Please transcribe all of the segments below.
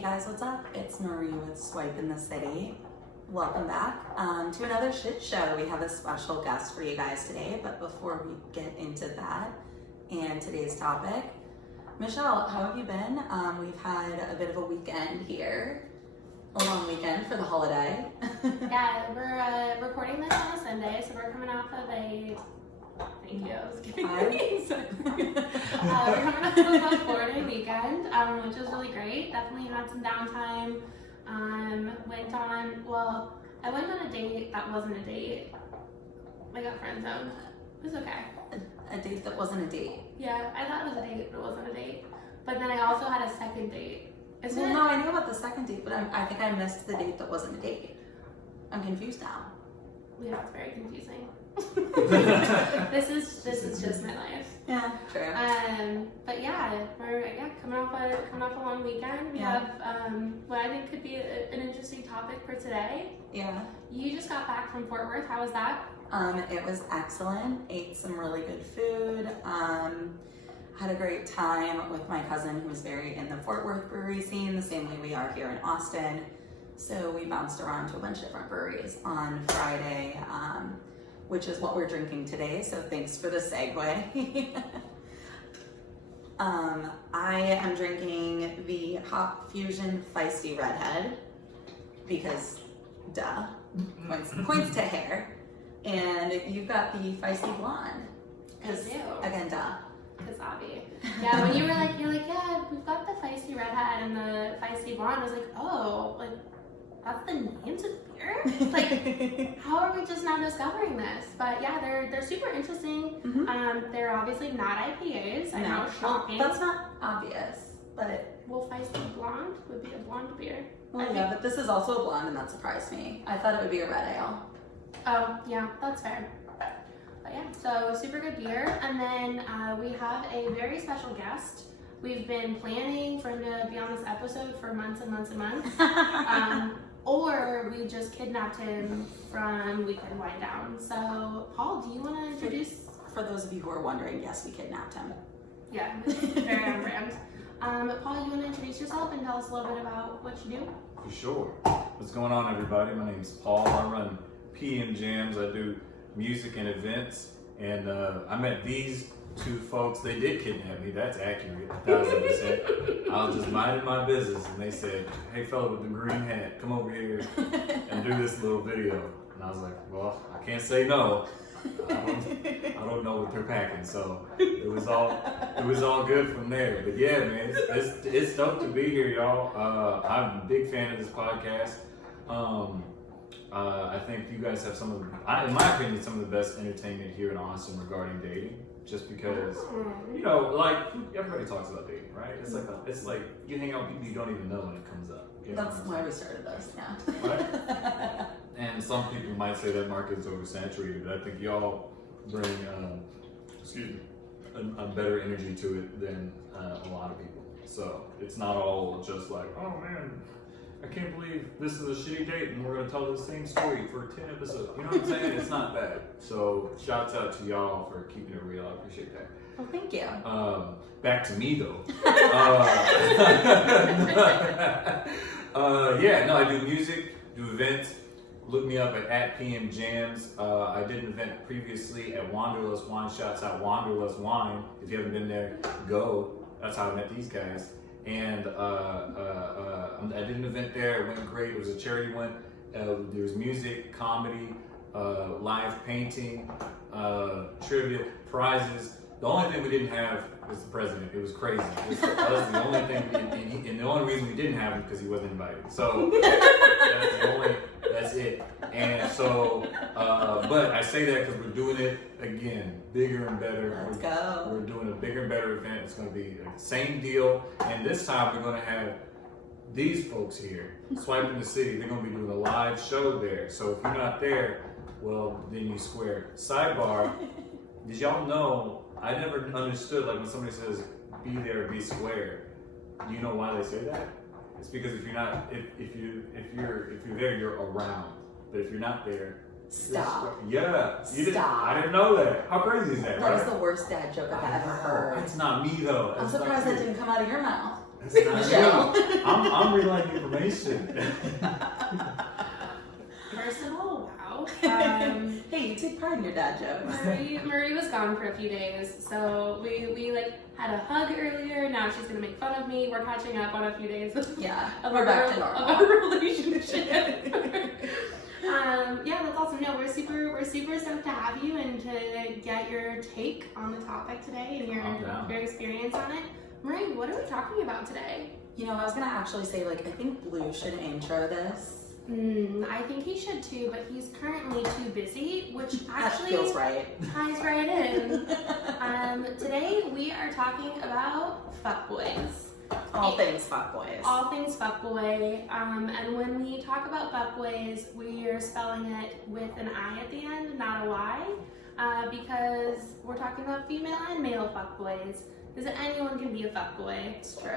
Hey guys, what's up? It's Marie with Swipe in the City. Welcome back to another shit show. We have a special guest for you guys today, but before we get into that and today's topic, Michelle, how have you been? We've had a bit of a weekend here, a long weekend for the holiday. Yeah, we're recording this on a Sunday, so we're coming off of a. Thank you. I was giving we're coming off of a 4-day weekend, which was really great. Definitely had some downtime. I went on a date that wasn't a date. I got friend zoned. It was okay. A date that wasn't a date. Yeah, I thought it was a date, but it wasn't a date. But then I also had a second date. No, I knew about the second date, but I think I missed the date that wasn't a date. I'm confused now. Yeah, it's very confusing. This is just my life. Yeah, true. But yeah, we're coming off a long weekend. We have what I think could be an interesting topic for today. Yeah. You just got back from Fort Worth. How was that? It was excellent. Ate some really good food. Had a great time with my cousin who was very in the Fort Worth brewery scene, the same way we are here in Austin. So we bounced around to a bunch of different breweries on Friday, which is what we're drinking today. So thanks for the segue. I am drinking the Hop Fusion Feisty Redhead because duh, points to hair. And you've got the Feisty Blonde. I do. Again, duh. Because Abby. Yeah, when you're like, yeah, we've got the Feisty Redhead and the Feisty Blonde. I was like, oh, like, that's the names of beer? Like, how are we just now discovering this? But yeah, they're super interesting. Mm-hmm. They're obviously not IPAs. I know, shocking. Well, that's not obvious, but... Well, Feisty Blonde would be a blonde beer. Well, yeah, but this is also a blonde, and that surprised me. I thought it would be a red ale. Oh, yeah, that's fair. But yeah, so super good beer. And then we have a very special guest. We've been planning for him to be on this episode for months and months and months. Or we just kidnapped him from Weekend Wind Down. So, Paul, do you want to introduce? For those of you who are wondering, yes, we kidnapped him. Yeah, very on brand. Paul, you want to introduce yourself and tell us a little bit about what you do? For sure. What's going on, everybody? My name is Paul. I run PM Jams. I do music and events. And I met these two folks. They did kidnap me. That's accurate, 1,000%. I was just minding my business, and they said, "Hey, fella with the green hat, come over here and do this little video." And I was like, "Well, I can't say no. I don't know what they're packing." So it was all good from there. But yeah, man, it's dope to be here, y'all. I'm a big fan of this podcast. I think you guys have in my opinion, some of the best entertainment here in Austin regarding dating. Just because, like everybody talks about dating, right? It's like you hang out with people you don't even know when it comes up. You know That's why we started this, yeah. Right? And some people might say that market is oversaturated, but I think y'all bring, a better energy to it than a lot of people. So it's not all just like, oh man, I can't believe this is a shitty date and we're going to tell the same story for 10 episodes. You know what I'm saying? It's not bad. So shouts out to y'all for keeping it real. I appreciate that. Well, thank you. Back to me though. I do music, do events. Look me up at PM Jams. I did an event previously at Wanderlust Wine. Shouts out Wanderlust Wine. If you haven't been there, go. That's how I met these guys. And I did an event there. It went great. It was a charity one. There was music, comedy, live painting, trivia, prizes. The only thing we didn't have was the president. It was crazy. That was the only thing, and the only reason we didn't have him because he wasn't invited. So that's it. And so, but I say that because we're doing it again, bigger and better. Let's go. We're doing a bigger and better event. It's going to be the same deal. And this time we're going to have these folks here, Swipe in the City. They're going to be doing a live show there. So if you're not there, well, then you square. Sidebar, did y'all know, I never understood, like when somebody says, be there, be square. Do you know why they say that? It's because if you're not, if you're there, you're around. But if you're not there, stop. Yeah. Stop. I didn't know that. How crazy is that? That was the worst dad joke I've ever heard. It's not me though. I'm surprised that didn't come out of your mouth. That's not Michelle. me. I'm relaying information. First of all, wow. Hey, you take pride in your dad jokes. Marie was gone for a few days, so we like had a hug earlier. Now she's gonna make fun of me. We're catching up on a few days Yeah, of we're back to of normal. our relationship. Yeah, that's awesome. No, we're super stoked to have you and to get your take on the topic today and your experience on it. Marie, what are we talking about today? You know, I was gonna actually say, like, I think Blue should intro this. I think he should too, but he's currently too busy, which actually That feels right. ties right in. Today we are talking about fuckboys. All things fuckboys. All things fuckboy. And when we talk about fuckboys, we are spelling it with an I at the end, not a Y, because we're talking about female and male fuckboys. Because anyone can be a fuckboy. It's true.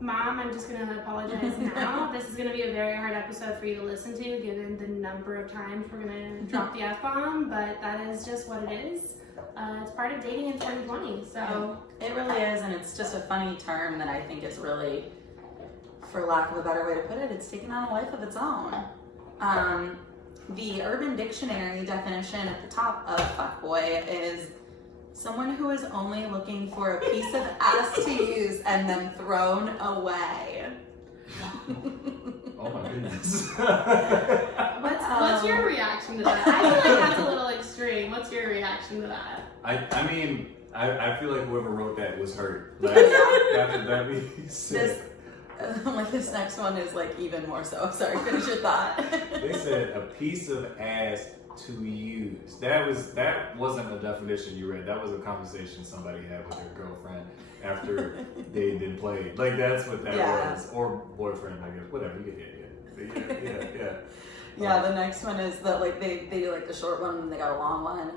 Mom, I'm just going to apologize now. This is going to be a very hard episode for you to listen to, given the number of times we're going to drop the F-bomb, but that is just what it is. It's part of dating in 2020, so... It really is, and it's just a funny term that I think is really, for lack of a better way to put it, it's taken on a life of its own. The Urban Dictionary definition at the top of fuckboy is someone who is only looking for a piece of ass to use and then thrown away. Oh my goodness. What's your reaction to that? I feel like that's a little extreme. What's your reaction to that? I mean, I feel like whoever wrote that was hurt. Like, that being said. This next one is like even more so. Sorry, finish your thought. They said a piece of ass to use. That wasn't a definition you read. That was a conversation somebody had with their girlfriend after they'd been played. Like that's what that was, or boyfriend, I guess. Whatever. You get it. Yeah. The next one is that like they do like the short one and they got a long one.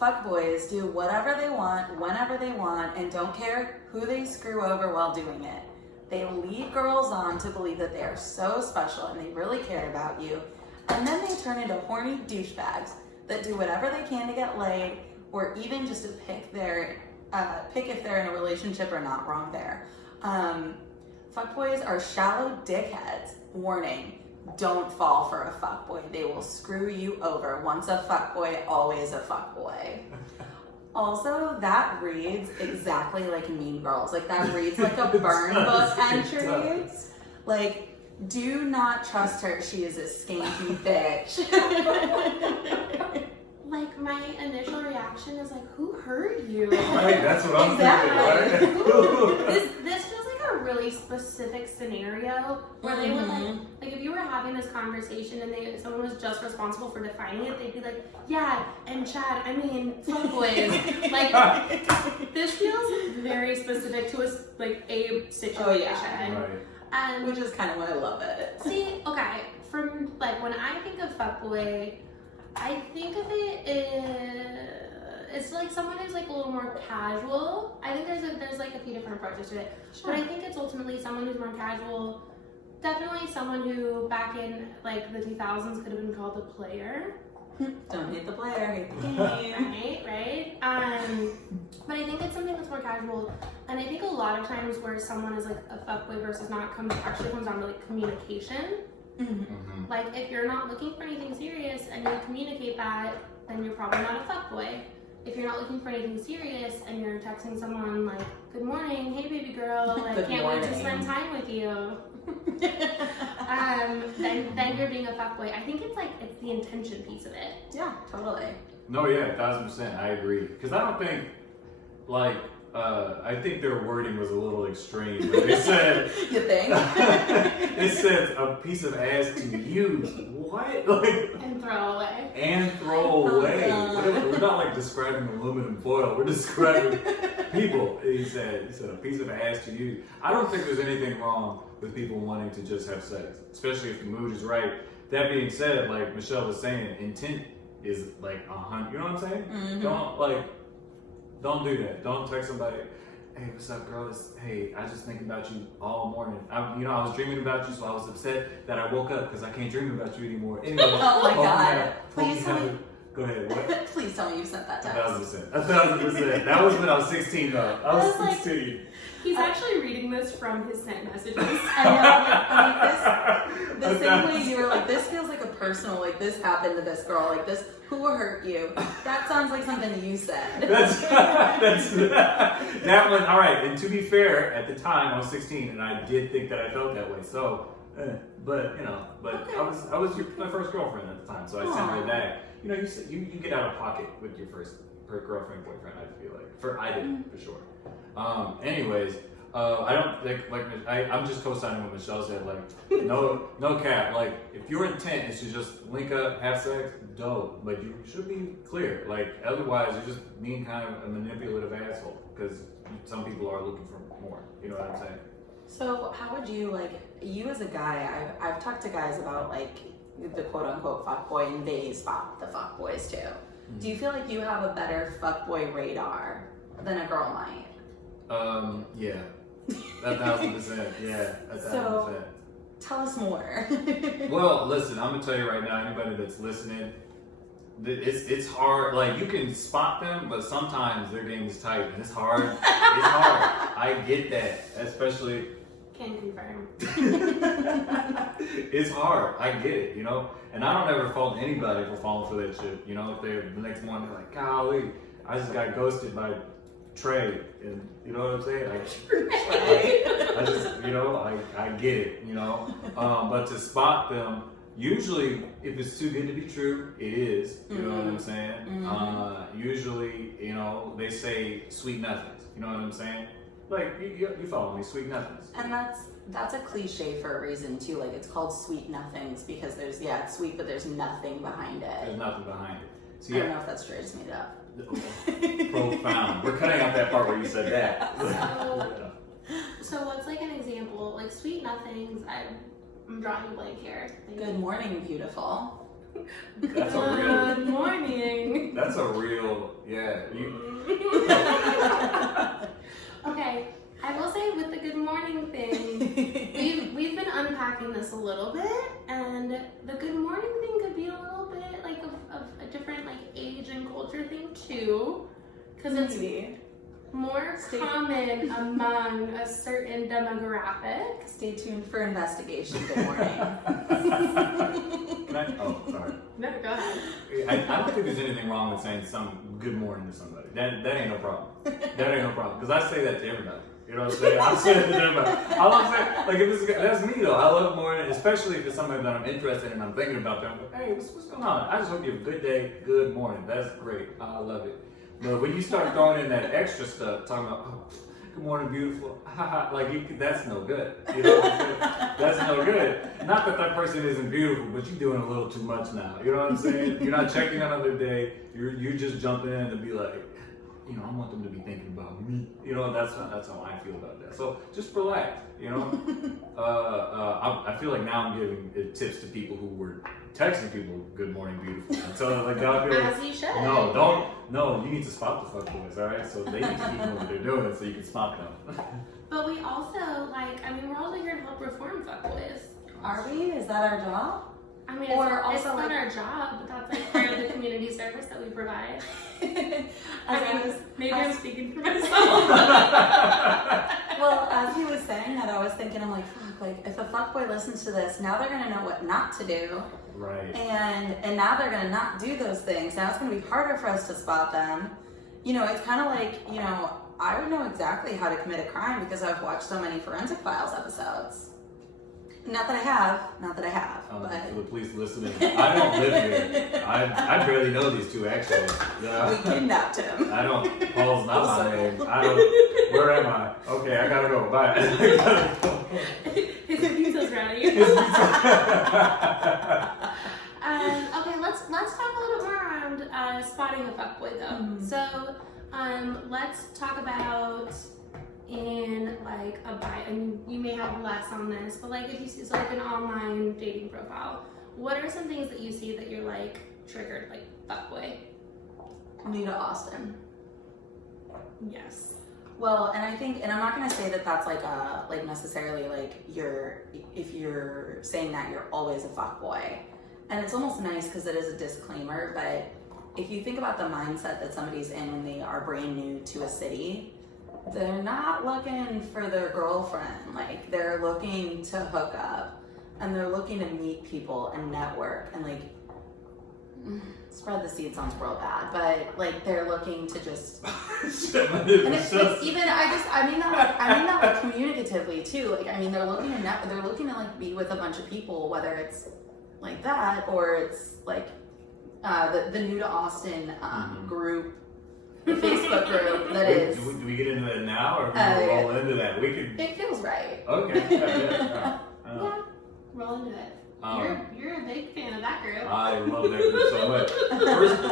Fuckboys do whatever they want, whenever they want, and don't care who they screw over while doing it. They lead girls on to believe that they are so special and they really care about you. And then they turn into horny douchebags that do whatever they can to get laid, or even just to pick if they're in a relationship or not. Wrong there. Fuckboys are shallow dickheads. Warning, don't fall for a fuckboy. They will screw you over. Once a fuckboy, always a fuckboy. Also, that reads exactly like Mean Girls. Like, that reads like a burn book entry. Like, do not trust her. She is a skanky bitch. Like, my initial reaction is like, who hurt you? Right, that's what I'm Exactly. thinking. This feels like a really specific scenario where they would like if you were having this conversation and someone was just responsible for defining it, they'd be like, yeah, and Chad, I mean, fuckboys. Like, this feels very specific to a situation. Oh, yeah. Right. And Which is kind of why I love it. see, okay, from like when I think of fuckboy, I think of it it's like someone who's like a little more casual. I think there's like a few different approaches to it, but I think it's ultimately someone who's more casual. Definitely someone who back in like the 2000s could have been called a player. Don't hate the player, hate the game. Right. But I think it's something that's more casual, and I think a lot of times where someone is like a fuckboy versus not actually comes down to like communication. Mm-hmm. Like if you're not looking for anything serious and you communicate that, then you're probably not a fuckboy. If you're not looking for anything serious and you're texting someone like, "Good morning, hey baby girl, I can't wait to spend time with you," then you're being a fuckboy. I think it's the intention piece of it. Yeah, totally. No, yeah, 1000%. I agree. Because I don't think, I think their wording was a little extreme. But they said, You think? it says a piece of ass to use. What? Like, And throw away. and throw away. We're not like describing aluminum foil. We're describing people. He said a piece of ass to use. I don't think there's anything wrong with people wanting to just have sex, especially if the mood is right. That being said, like Michelle was saying, intent is like 100. You know what I'm saying? Mm-hmm. Don't do that. Don't text somebody, "Hey, what's up, girl? Hey, I just thinking about you all morning. I was dreaming about you, so I was upset that I woke up because I can't dream about you anymore." Anyway, Oh my God. please go ahead. What? Please tell me you sent that text. 1,000%. 1,000%. That was when I was 16, though. I was 16. He's actually reading this from his sent messages. I know. The same way you were like, this feels like a personal, like this happened to this girl, like this, who hurt you? That sounds like something you said. That one. All right. And to be fair, at the time I was 16, and I did think that I felt that way. So, but okay. I was my first girlfriend at the time, so I sent her that. You know, you get out of pocket with your first girlfriend, boyfriend. I feel like I did for sure. Anyways, I don't like I'm just co-signing what Michelle said. Like, no cap. Like, if your intent is to just link up, have sex, dope. But you should be clear. Like, otherwise you're just being kind of a manipulative asshole. Because some people are looking for more. You know what I'm saying? So how would you, like, you as a guy, I've talked to guys about like the quote unquote fuckboy, and they spot the fuckboys too. Mm-hmm. Do you feel like you have a better fuckboy radar than a girl might? Yeah. 1,000%. Yeah, 1,000%. So, tell us more. Well, listen, I'm gonna tell you right now, anybody that's listening, it's hard. Like, you can spot them, but sometimes their game is tight, and it's hard. It's hard. I get that, especially. Can confirm. It's hard. I get it, you know? And I don't ever fault anybody for falling for that shit. You know, if they're the next morning, they're like, golly, I just got ghosted by Trey, and you know what I'm saying? I just, you know, I get it, you know? But to spot them, usually, if it's too good to be true, it is. You know what I'm saying? Mm-hmm. Usually, you know, they say sweet nothings. You know what I'm saying? Like, you follow me, sweet nothings. And that's a cliche for a reason too. Like, it's called sweet nothings because it's sweet, but there's nothing behind it. There's nothing behind it. So, I don't know if that's true. I just made it up. Profound. We're cutting out that part where you said that. So what's like an example? Like sweet nothings. I'm drawing a blank here. Good morning, beautiful. That's a real. Good morning. That's a real. Yeah. Okay. I will say with the good morning thing, we've been unpacking this a little bit, and the good morning thing could be a little bit like of a different like age and culture thing too, because it's more common among a certain demographic. Stay tuned for investigation. Good morning. Sorry. No, go ahead. I don't think there's anything wrong with saying some good morning to somebody. That ain't no problem. That ain't no problem. Because I say that to everybody. You know what I'm saying? I say that to everybody. I love saying, like, if it's, that's me though. I love morning, especially if it's somebody that I'm interested in and I'm thinking about them. Like, hey, what's going on? I just hope you have a good day, good morning. That's great. I love it. But when you start throwing in that extra stuff, talking about, oh, good morning, beautiful, like, that's no good. You know what I'm saying? That's no good. Not that person isn't beautiful, but you're doing a little too much now. You know what I'm saying? You're not checking another day. You're just jumping in to be like, you know, I want them to be thinking about me. You know, that's how I feel about that. So just relax. You know, I feel like now I'm giving tips to people who were texting people "Good morning, beautiful." And so like, as you should. No, you need to spot the fuckboys, all right? So they need to keep knowing what they're doing, so you can spot them. But we also we're also here to help reform fuckboys. Are we? Is that our job? I mean, it's not our job, but that's like part of the community service that we provide. Maybe I'm speaking for myself. Well, as he was saying that, I was thinking, I'm like, fuck, like, if a fuckboy listens to this, now they're gonna know what not to do. Right. And now they're gonna not do those things. Now it's gonna be harder for us to spot them. You know, it's kind of like, you know, I would know exactly how to commit a crime because I've watched so many Forensic Files episodes. Not that I have. But... For the police listening, I don't live here. I barely know these two, actually. Yeah. We kidnapped him. I don't. Paul's not my name. I don't. Where am I? Okay, I gotta go. Bye. His pizza's ready. Okay, let's talk a little bit more around spotting a fuckboy though. Mm-hmm. So, let's talk about. In like a bio, and you may have less on this, but like if you see like an online dating profile, what are some things that you see that you're like triggered, like fuckboy? New to Austin. Yes. Well, and I think, and I'm not gonna say that that's like necessarily like if you're saying that you're always a fuckboy, and it's almost nice because it is a disclaimer. But if you think about the mindset that somebody's in when they are brand new to a city. they're not looking for their girlfriend. Like, they're looking to hook up, and they're looking to meet people and network and like spread the seed sounds real bad, but like they're looking to just and it's even I mean that like communicatively too. Like, I mean, they're looking to like be with a bunch of people, whether it's like that or it's like the New to Austin group, the Facebook group that is. Do we get into that now, or can we roll into that? We could. It feels right. Okay. Yeah, roll into it. You're a big fan of that group. I love that group so much. First,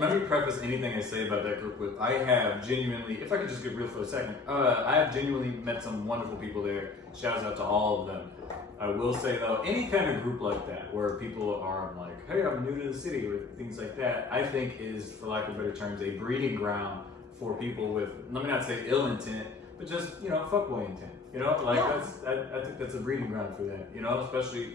let me preface anything I say about that group with, I have genuinely, if I could just get real for a second, I have genuinely met some wonderful people there. Shouts out to all of them. I will say though, any kind of group like that, where people are like, hey, I'm new to the city, or things like that, I think is, for lack of better terms, a breeding ground for people with, let me not say ill intent, but just, fuckboy intent. I think that's a breeding ground for that, especially,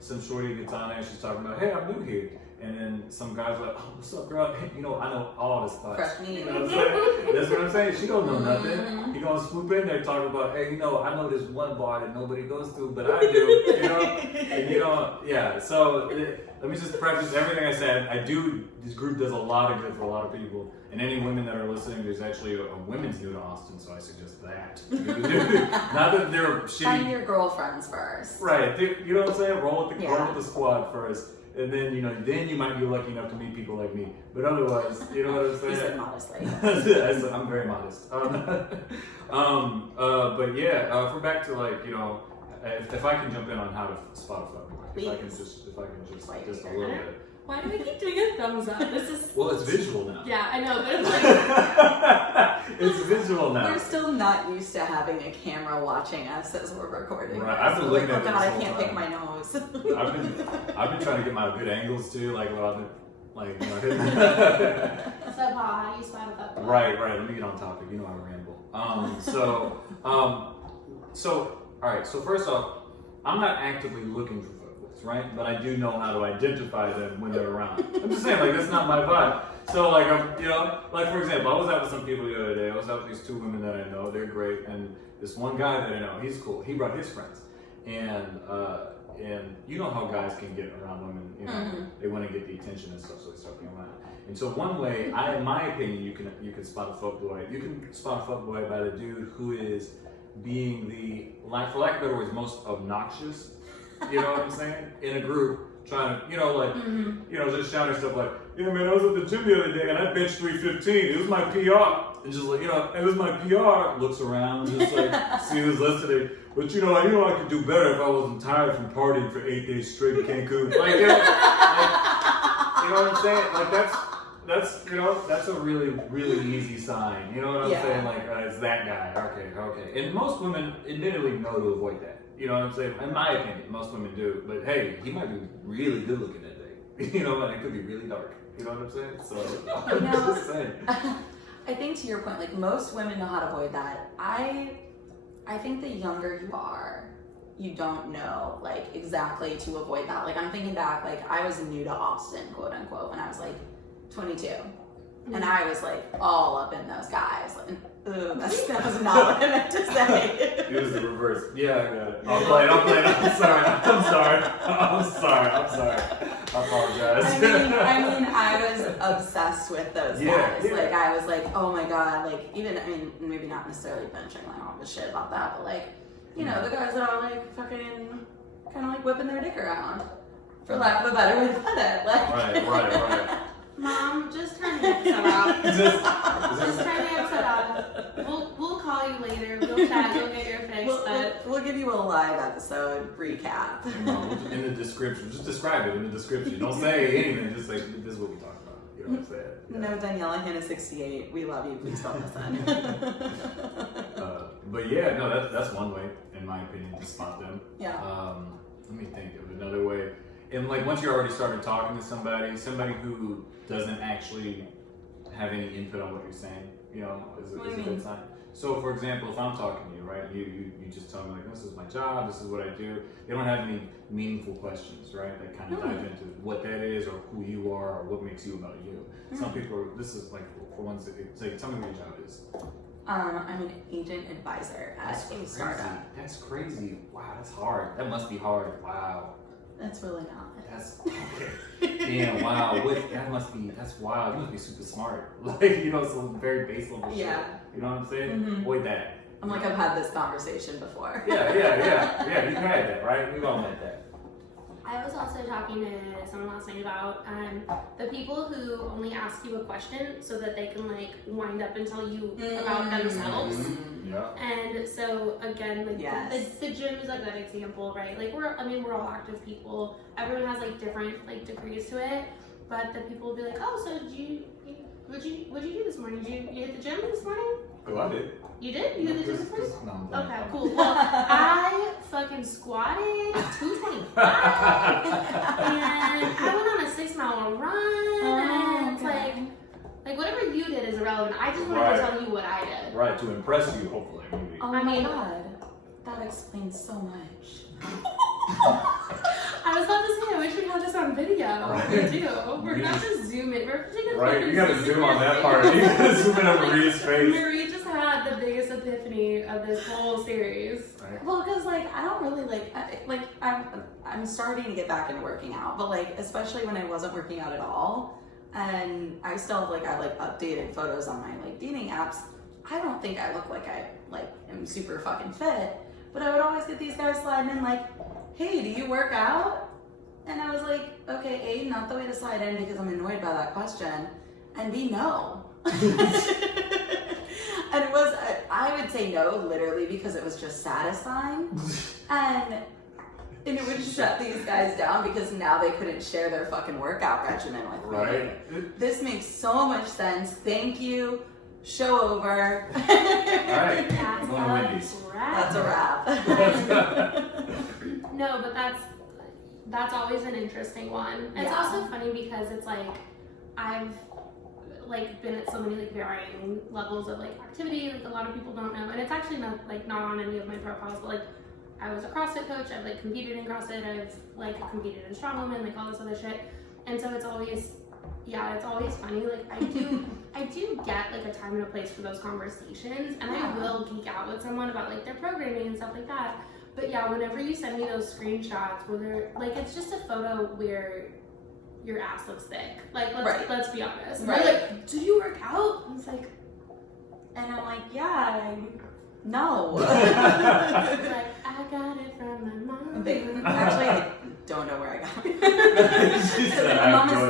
some shorty gets on there and she's talking about, hey, I'm new here. And then some guy's like, oh, what's up, girl? I know all the spots. Fresh meat. You know what I'm saying? That's what I'm saying. She don't know nothing. He gonna swoop in there talking about, hey, I know this one bar that nobody goes to, but I do, and yeah. So let me just preface everything I said. This group does a lot of good for a lot of people. And any women that are listening, there's actually a women's New to Austin, so I suggest that. Not that they're shitty. Find your girlfriends first. Right. You know what I'm saying? Roll with the squad first. And then, then you might be lucky enough to meet people like me. But otherwise, you know what I'm saying? You said modestly. I'm very modest. But yeah, if we're back to like, if I can jump in on how to spot a fuck, if I can just a little bit. Why do we keep doing a thumbs up? This is. Well, it's visual now. Yeah, I know, but it's like. It's visual now. We're still not used to having a camera watching us as we're recording. Right, I've been looking at this. Oh God, I whole can't time. pick my nose. I've been trying to get my good angles too, like while I've been So Paul, how do you spot a fuckboy? Right. Let me get on topic. I ramble. All right. So first off, I'm not actively looking for fuckboys, right? But I do know how to identify them when they're around. I'm just saying, like, that's not my vibe. So, like, like for example, I was out with some people the other day. I was out with these two women that I know. They're great, and this one guy that I know, he's cool. He brought his friends, and you know how guys can get around women. They want to get the attention and stuff, so they start being around. And so one way, in my opinion, you can spot a fuckboy. You can spot a fuckboy by the dude who is being for lack of better words, most obnoxious. You know what I'm saying? In a group, trying to, just shouting stuff like, yeah, man, I was at the gym the other day and I benched 315. It was my PR. And just like, it was my PR. Looks around, just like, see who's listening. But I could do better if I wasn't tired from partying for 8 days straight in Cancun. Like, you know what I'm saying? Like, that's a really, really easy sign. You know what I'm saying? Like, it's that guy. Okay. And most women admittedly know to avoid that. You know what I'm saying? In my opinion, most women do. But hey, he might be really good looking that day. And it could be really dark. You know what I'm saying? So, I'm just saying. I think to your point, like, most women know how to avoid that. I think the younger you are, you don't know, like, exactly to avoid that. Like, I'm thinking back, like, I was new to Austin, quote unquote, when I was like 22. And I was like all up in those guys. Like, that was not what I meant to say. It was the reverse. Yeah, I got it. I'll play it. I'm sorry. I apologize. I mean, I was obsessed with those guys. Yeah. Like, I was like, oh my God, like, even, maybe not necessarily benching, like, all this shit about that, but like, the guys that are like fucking kind of like whipping their dick around, for lack of a better way to put it. Like, Right. Mom, just turn the episode off. Just turn the episode off. We'll call you later. We'll chat. You'll get your fix. We'll give you a live episode recap. In the description. Just describe it in the description. Don't say anything. Just say, this is what we talked about. You know what I'm saying? Yeah. No, Daniela, Hannah 68. We love you. Please don't listen. But yeah, no, that's one way, in my opinion, to spot them. Yeah. Let me think of another way. And like once you already started talking to somebody who doesn't actually have any input on what you're saying, is a good sign. So for example, if I'm talking to you, right, you just tell me like, this is my job, this is what I do. They don't have any meaningful questions, right? That kind of dive into what that is or who you are or what makes you about you. Some people, this is like, for ones that say, tell me what your job is. I'm an agent advisor at a startup. That's crazy. Wow, that's hard. That must be hard. Wow. That's really not. That's okay. Damn, wow. That's wild. You must be super smart. Like, some very base level shit. Yeah. You know what I'm saying? Mm-hmm. Avoid that. I'm like, I've had this conversation before. Yeah, you've had that, right? We've all had that. I was also talking to someone last night about the people who only ask you a question so that they can like wind up and tell you about themselves. Yeah. And so again, like Yes. the gym is a good example, right? Like we're all active people. Everyone has like different like degrees to it. But the people will be like, oh, so what'd you do this morning? Did you hit the gym this morning? Oh, I did. You did? You hit the gym this morning? No, I'm playing. Okay, cool. Well, I fucking squatted 225 and I went on a 6-mile run, and it's like whatever you did is irrelevant. I just wanted to tell you what I did. Right, to impress you, hopefully. Maybe. Oh I my mean- god, that explains so much. I was about to say, I wish we had this on video. Right. We do. We're not just zoom it. We're taking Right, you gotta zoom on that part. You gotta zoom in on Maria's face. Marie just had the biggest epiphany of this whole series. Right. Well, because like I don't really I'm starting to get back into working out, but like especially when I wasn't working out at all, and I still have I have updated photos on my dating apps. I don't think I look like I am super fucking fit, but I would always get these guys sliding in like, hey, do you work out? And I was like, okay, A, not the way to slide in because I'm annoyed by that question, and B, no. And it was, I would say no, literally, because it was just satisfying. And it would shut these guys down because now they couldn't share their fucking workout regimen with me. Right. This makes so much sense. Thank you. Show over. All right. That's Going to Wendy's. That's a wrap. No, but that's always an interesting one. It's Yeah. also funny because it's like I've been at so many varying levels of activity. A lot of people don't know, and it's actually not on any of my profiles. But I was a CrossFit coach. I've competed in CrossFit. I've competed in strongwoman, all this other shit. And so it's always funny. I do get a time and a place for those conversations, and I will geek out with someone about their programming and stuff like that. But yeah, whenever you send me those screenshots where they're it's just a photo where your ass looks thick. Let's be honest. Right. They're do you work out? And it's And I'm yeah, no. I got it from my mom. Actually, I don't know where I got it. She said,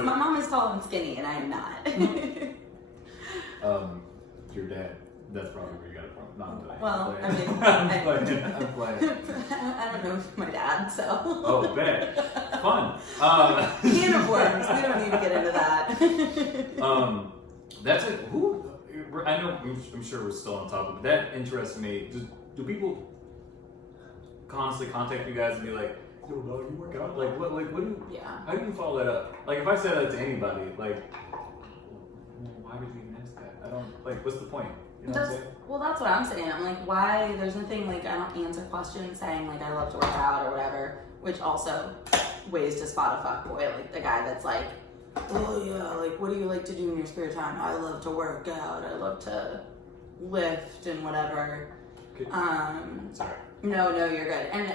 my mom is tall and skinny, and I am not. Your dad. That's probably where you got it from. No, I'm playing. Well, I'm playing. I'm playing. I don't know if my dad, so. Oh, bet. Fun. Can of worms. We don't need to get into that. That's it. Who? I know. I'm sure we're still on topic, but that interests me. Do people constantly contact you guys and be like, "Yo, dog, you work out?" What do you? Yeah. How do you follow that up? If I said that to anybody, why would you even ask that? I don't. What's the point? You know what I'm saying? Well, that's what I'm saying. I'm why? There's nothing I don't answer questions saying I love to work out or whatever, which also ways to spot a fuckboy, the guy that's oh yeah, what do you like to do in your spare time? I love to work out. I love to lift and whatever. Okay. Sorry. No, you're good. And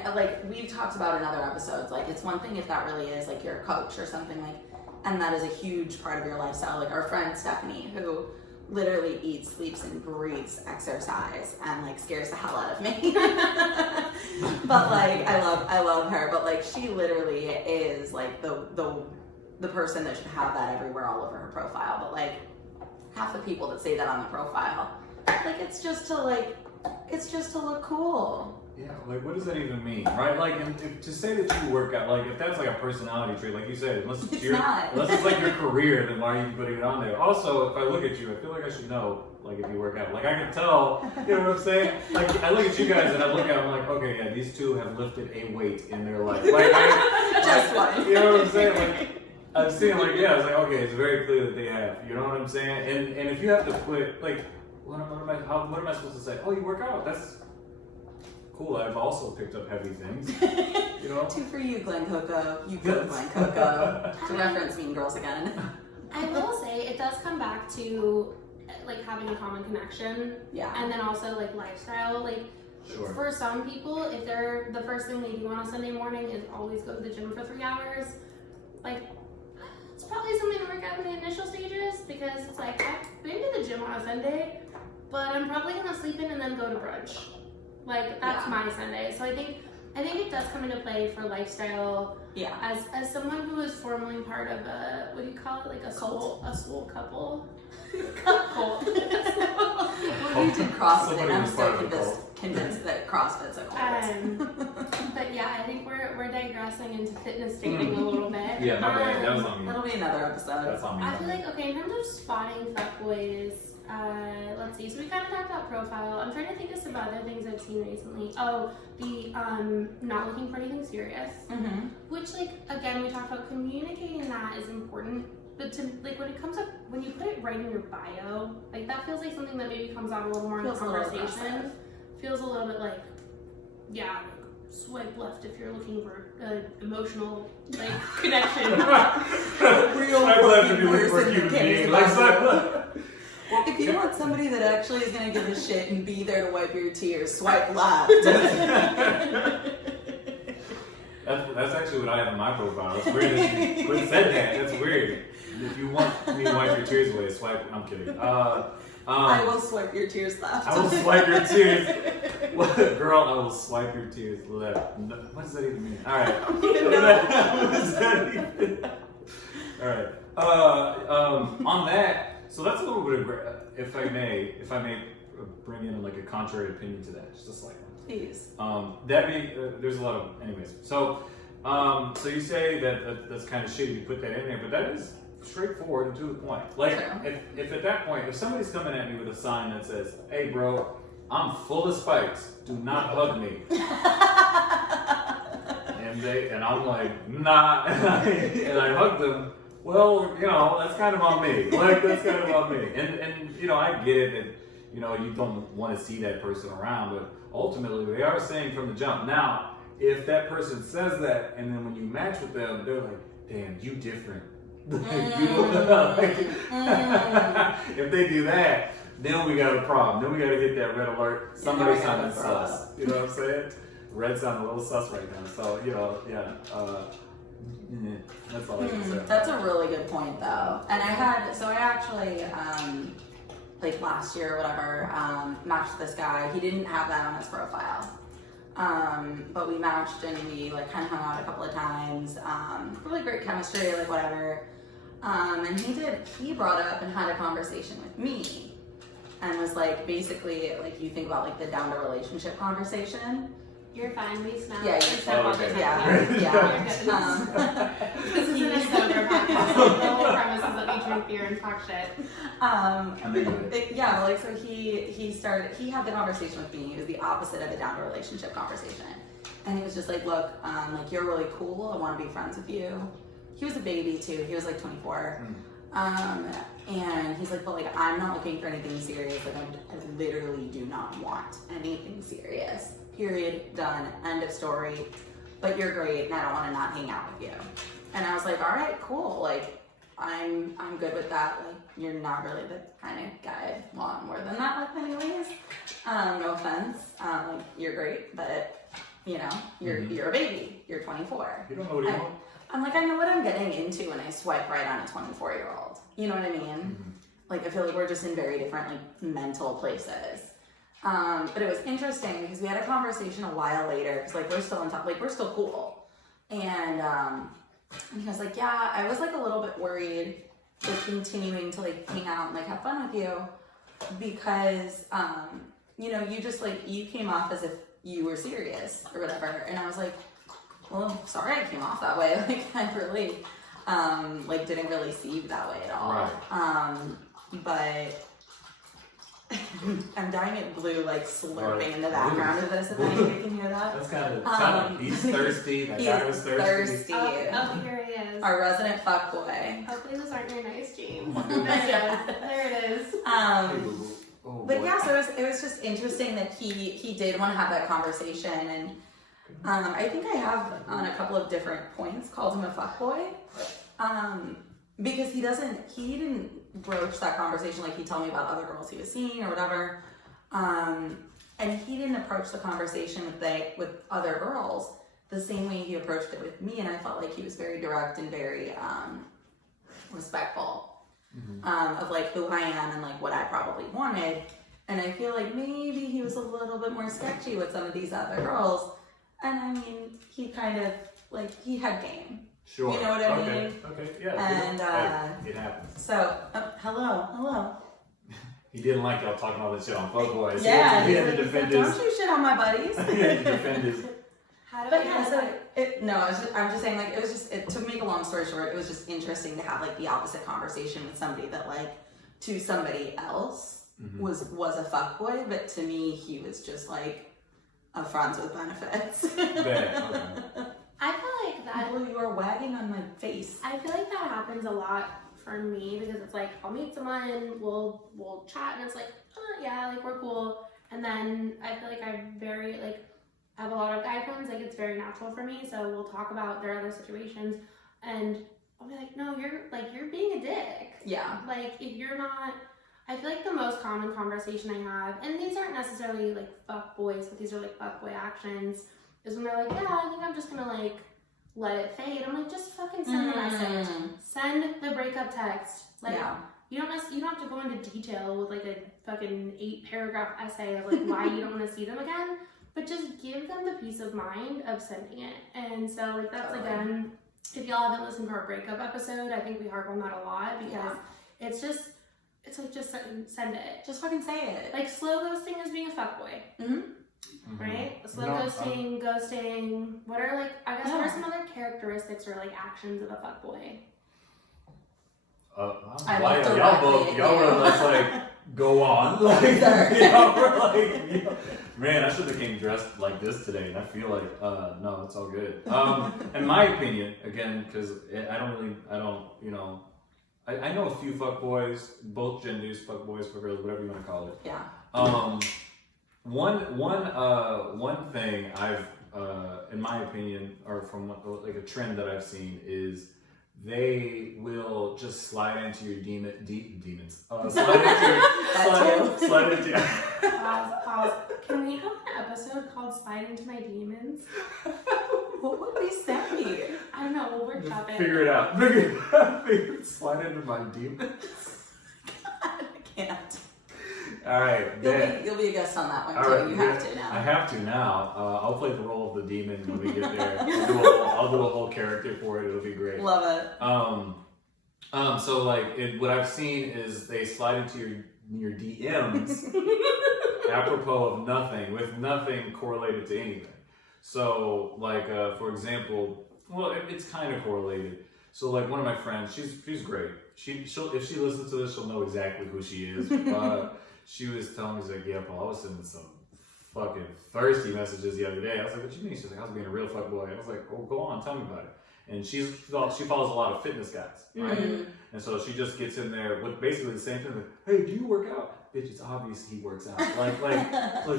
we've talked about in other episodes, it's one thing if that really is you're a coach or something and that is a huge part of your lifestyle. Our friend Stephanie, who literally eats, sleeps, and breathes exercise and scares the hell out of me. But I love her. But she literally is the person that should have that everywhere all over her profile. But half the people that say that on the profile, it's just to look cool. Yeah, what does that even mean, right? And to say that you work out, if that's a personality trait, like you said, unless it's your career, then why are you putting it on there? Also, if I look at you, I feel like I should know, if you work out. I can tell, you know what I'm saying? I look at you guys and I look at them okay, yeah, these two have lifted a weight in their life. Just one. You know what I'm saying? I'm seeing I was okay, it's very clear that they have. You know what I'm saying? And if you have to put, what am I supposed to say? Oh, you work out. That's cool. I've also picked up heavy things. You know? Two for you, Glen Coco. You go, Glen Coco. To reference Mean Girls again. I will say it does come back to like having a common connection. Yeah. And then also like lifestyle, like Sure. for some people, if they're the first thing they do on a Sunday morning is always go to the gym for 3 hours, like it's probably something to work out in the initial stages, because it's like I've been to the gym on a Sunday, but I'm probably gonna sleep in and then go to brunch. Like that's my Sunday. So I think it does come into play for lifestyle. Yeah. As someone who is formerly part of a, what do you call it, like a soul couple. Couple. Well, you did CrossFit. Somebody I'm was still part of the convinced that CrossFit's a cult. But yeah, I think we're digressing into fitness dating a little bit. Yeah, my bad. That was on me. That'll be another episode. That's on me. I feel like, okay, in terms of spotting fuckboys, let's see. So we kind of talked about profile. I'm trying to think of some other things I've seen recently. Oh, the not looking for anything serious. Mm-hmm. Which, like, again, we talked about communicating that is important. But to, like, when it comes up, when you put it right in your bio, like, that feels like something that maybe comes out a little more in the Feels a little conversation. aggressive. Feels a little bit like, yeah, swipe left if you're looking for an emotional, like, connection. Real Swipe left if fucking you're looking for a person human who cares being. about Like, swipe you. left. If you want somebody that actually is gonna give a shit and be there to wipe your tears, swipe left. That's actually what I have in my profile. It's weird that you said that. That's weird. If you want me to wipe your tears away, swipe. I'm kidding. I will swipe your tears left. I will swipe your tears. Girl, I will swipe your tears left. No, what does that even mean? All right. What does that even? All right. On that, so that's a little bit of, if I may bring in like a contrary opinion to that, just a slight one. Please. There's a lot of, anyways. So you say that's kind of shitty to put that in there, but that is straightforward and to the point. Like, if at that point, if somebody's coming at me with a sign that says, "Hey, bro, I'm full of spikes. Do not hug me," and I'm like, nah, and I hug them. Well, that's kind of on me. Like, that's kind of on me. And I get it that you don't want to see that person around, but ultimately they are saying from the jump. Now, if that person says that, and then when you match with them, they're like, "Damn, you different." If they do that, then we got a problem. Then we got to get that red alert. Somebody sounded sus. You know what I'm saying? Red sounded a little sus right now. So that's all I can say. That's a really good point, though. And I actually, like last year or whatever, matched this guy. He didn't have that on his profile. But we matched and we like kind of hung out a couple of times. Really great chemistry, like whatever. And he brought up and had a conversation with me and was like, basically, like you think about like the down to relationship conversation. You're fine, we snap. Yeah, We snap all the okay. time. Yeah. This isn't a sober podcast. The whole premise is that we drink beer and talk shit. So he had the conversation with me. It was the opposite of a down to relationship conversation. And he was just like, look, like you're really cool. I want to be friends with you. He was a baby too. He was like 24. And he's like, but like, I'm not looking for anything serious. Like I literally do not want anything serious. Period. Done. End of story. But you're great and I don't want to not hang out with you. And I was like, all right, cool. Like, I'm good with that. Like, you're not really the kind of guy I'd want more than that with anyways. No offense. You're great, but you're a baby. You're 24. You don't know what you want. I'm like, I know what I'm getting into when I swipe right on a 24-year-old. You know what I mean? Mm-hmm. Like, I feel like we're just in very different, like, mental places. But it was interesting because we had a conversation a while later because, like, we're still in touch, like, we're still cool. And he was like, yeah, I was, like, a little bit worried with continuing to, like, hang out and, like, have fun with you because, you just, like, you came off as if you were serious or whatever. And I was like, well, sorry I came off that way. Like, I really, didn't really see you that way at all. Right. But I'm dying it blue, like, slurping Right. in the background of this, if anybody can hear that. That's kind of he's thirsty. That guy was thirsty. Oh, here he is. Our resident fuckboy. Hopefully those aren't your nice jeans. Yeah. There it is. Oh, But boy. yeah, so it was just interesting that he did want to have that conversation, and I think I have on a couple of different points called him a fuckboy. because he didn't broach that conversation, like he'd tell me about other girls he was seeing or whatever. And he didn't approach the conversation with other girls the same way he approached it with me. And I felt like he was very direct and very respectful of like who I am and like what I probably wanted. And I feel like maybe he was a little bit more sketchy with some of these other girls. And I mean, he kind of like, he had game. Sure. You know what I mean? Okay, yeah. And it happens. So, hello. He didn't like y'all talking all this shit on Fuckboys. Yeah, he had to defend his. Don't you shit on my buddies. He had to defend his. But yeah, so I'm just saying, like, it was just, to make a long story short, it was just interesting to have like the opposite conversation with somebody that like to somebody else was a fuckboy, but to me he was just like a friends with benefits. Okay. I feel like that. Well, you are wagging on my face. I feel like that happens a lot for me because it's like I'll meet someone, we'll chat, and it's like, oh yeah, like we're cool. And then I feel like I have a lot of guy friends, like it's very natural for me. So we'll talk about their other situations, and I'll be like, no, you're being a dick. Yeah. Like if you're not. I feel like the most common conversation I have, and these aren't necessarily like fuck boys, but these are like fuck boy actions, is when they're like, yeah, I think I'm just gonna like let it fade. I'm like, just fucking send the message. Send the breakup text. Like, you don't have to go into detail with like a fucking 8-paragraph essay of like why you don't want to see them again, but just give them the peace of mind of sending it. And so like that's again, if y'all haven't listened to our breakup episode, I think we harp on that a lot because it's like just send it. Just fucking say it. Like slow ghosting is being a fuckboy. Right? Slow ghosting. What are like, I guess what are some other characteristics or like actions of a fuckboy? Y'all were just like, go on. Like, y'all were like, man, I should have came dressed like this today, and I feel like, no, it's all good. In my opinion, again, because I know a few fuckboys, both genders, fuckboys, fuckgirls, whatever you want to call it. Yeah. One thing I've, in my opinion, or from like a trend that I've seen is they will just slide into your demons. Slide into. Pause. Can we have an episode called "Slide Into My Demons"? What would we say? I don't know. We'll workshop it. Figure it out. Slide into my demons. I can't. All right, you'll be a guest on that one too. Right, you have to now. I have to now. I'll play the role of the demon when we get there. I'll do a whole character for it. It'll be great. Love it. So like, what I've seen is they slide into your DMs apropos of nothing, with nothing correlated to anything. So like, for example, well, it's kind of correlated. So like, one of my friends, she's great. She'll if she listens to this, she'll know exactly who she is. She was telling me, she's like, yeah, Paul, I was sending some fucking thirsty messages the other day. I was like, what you mean? She's like, I was being a real fuckboy. I was like, oh, go on, tell me about it. And she follows a lot of fitness guys, right? And so she just gets in there with basically the same thing. Like, hey, do you work out? Bitch, it's obvious he works out. Like,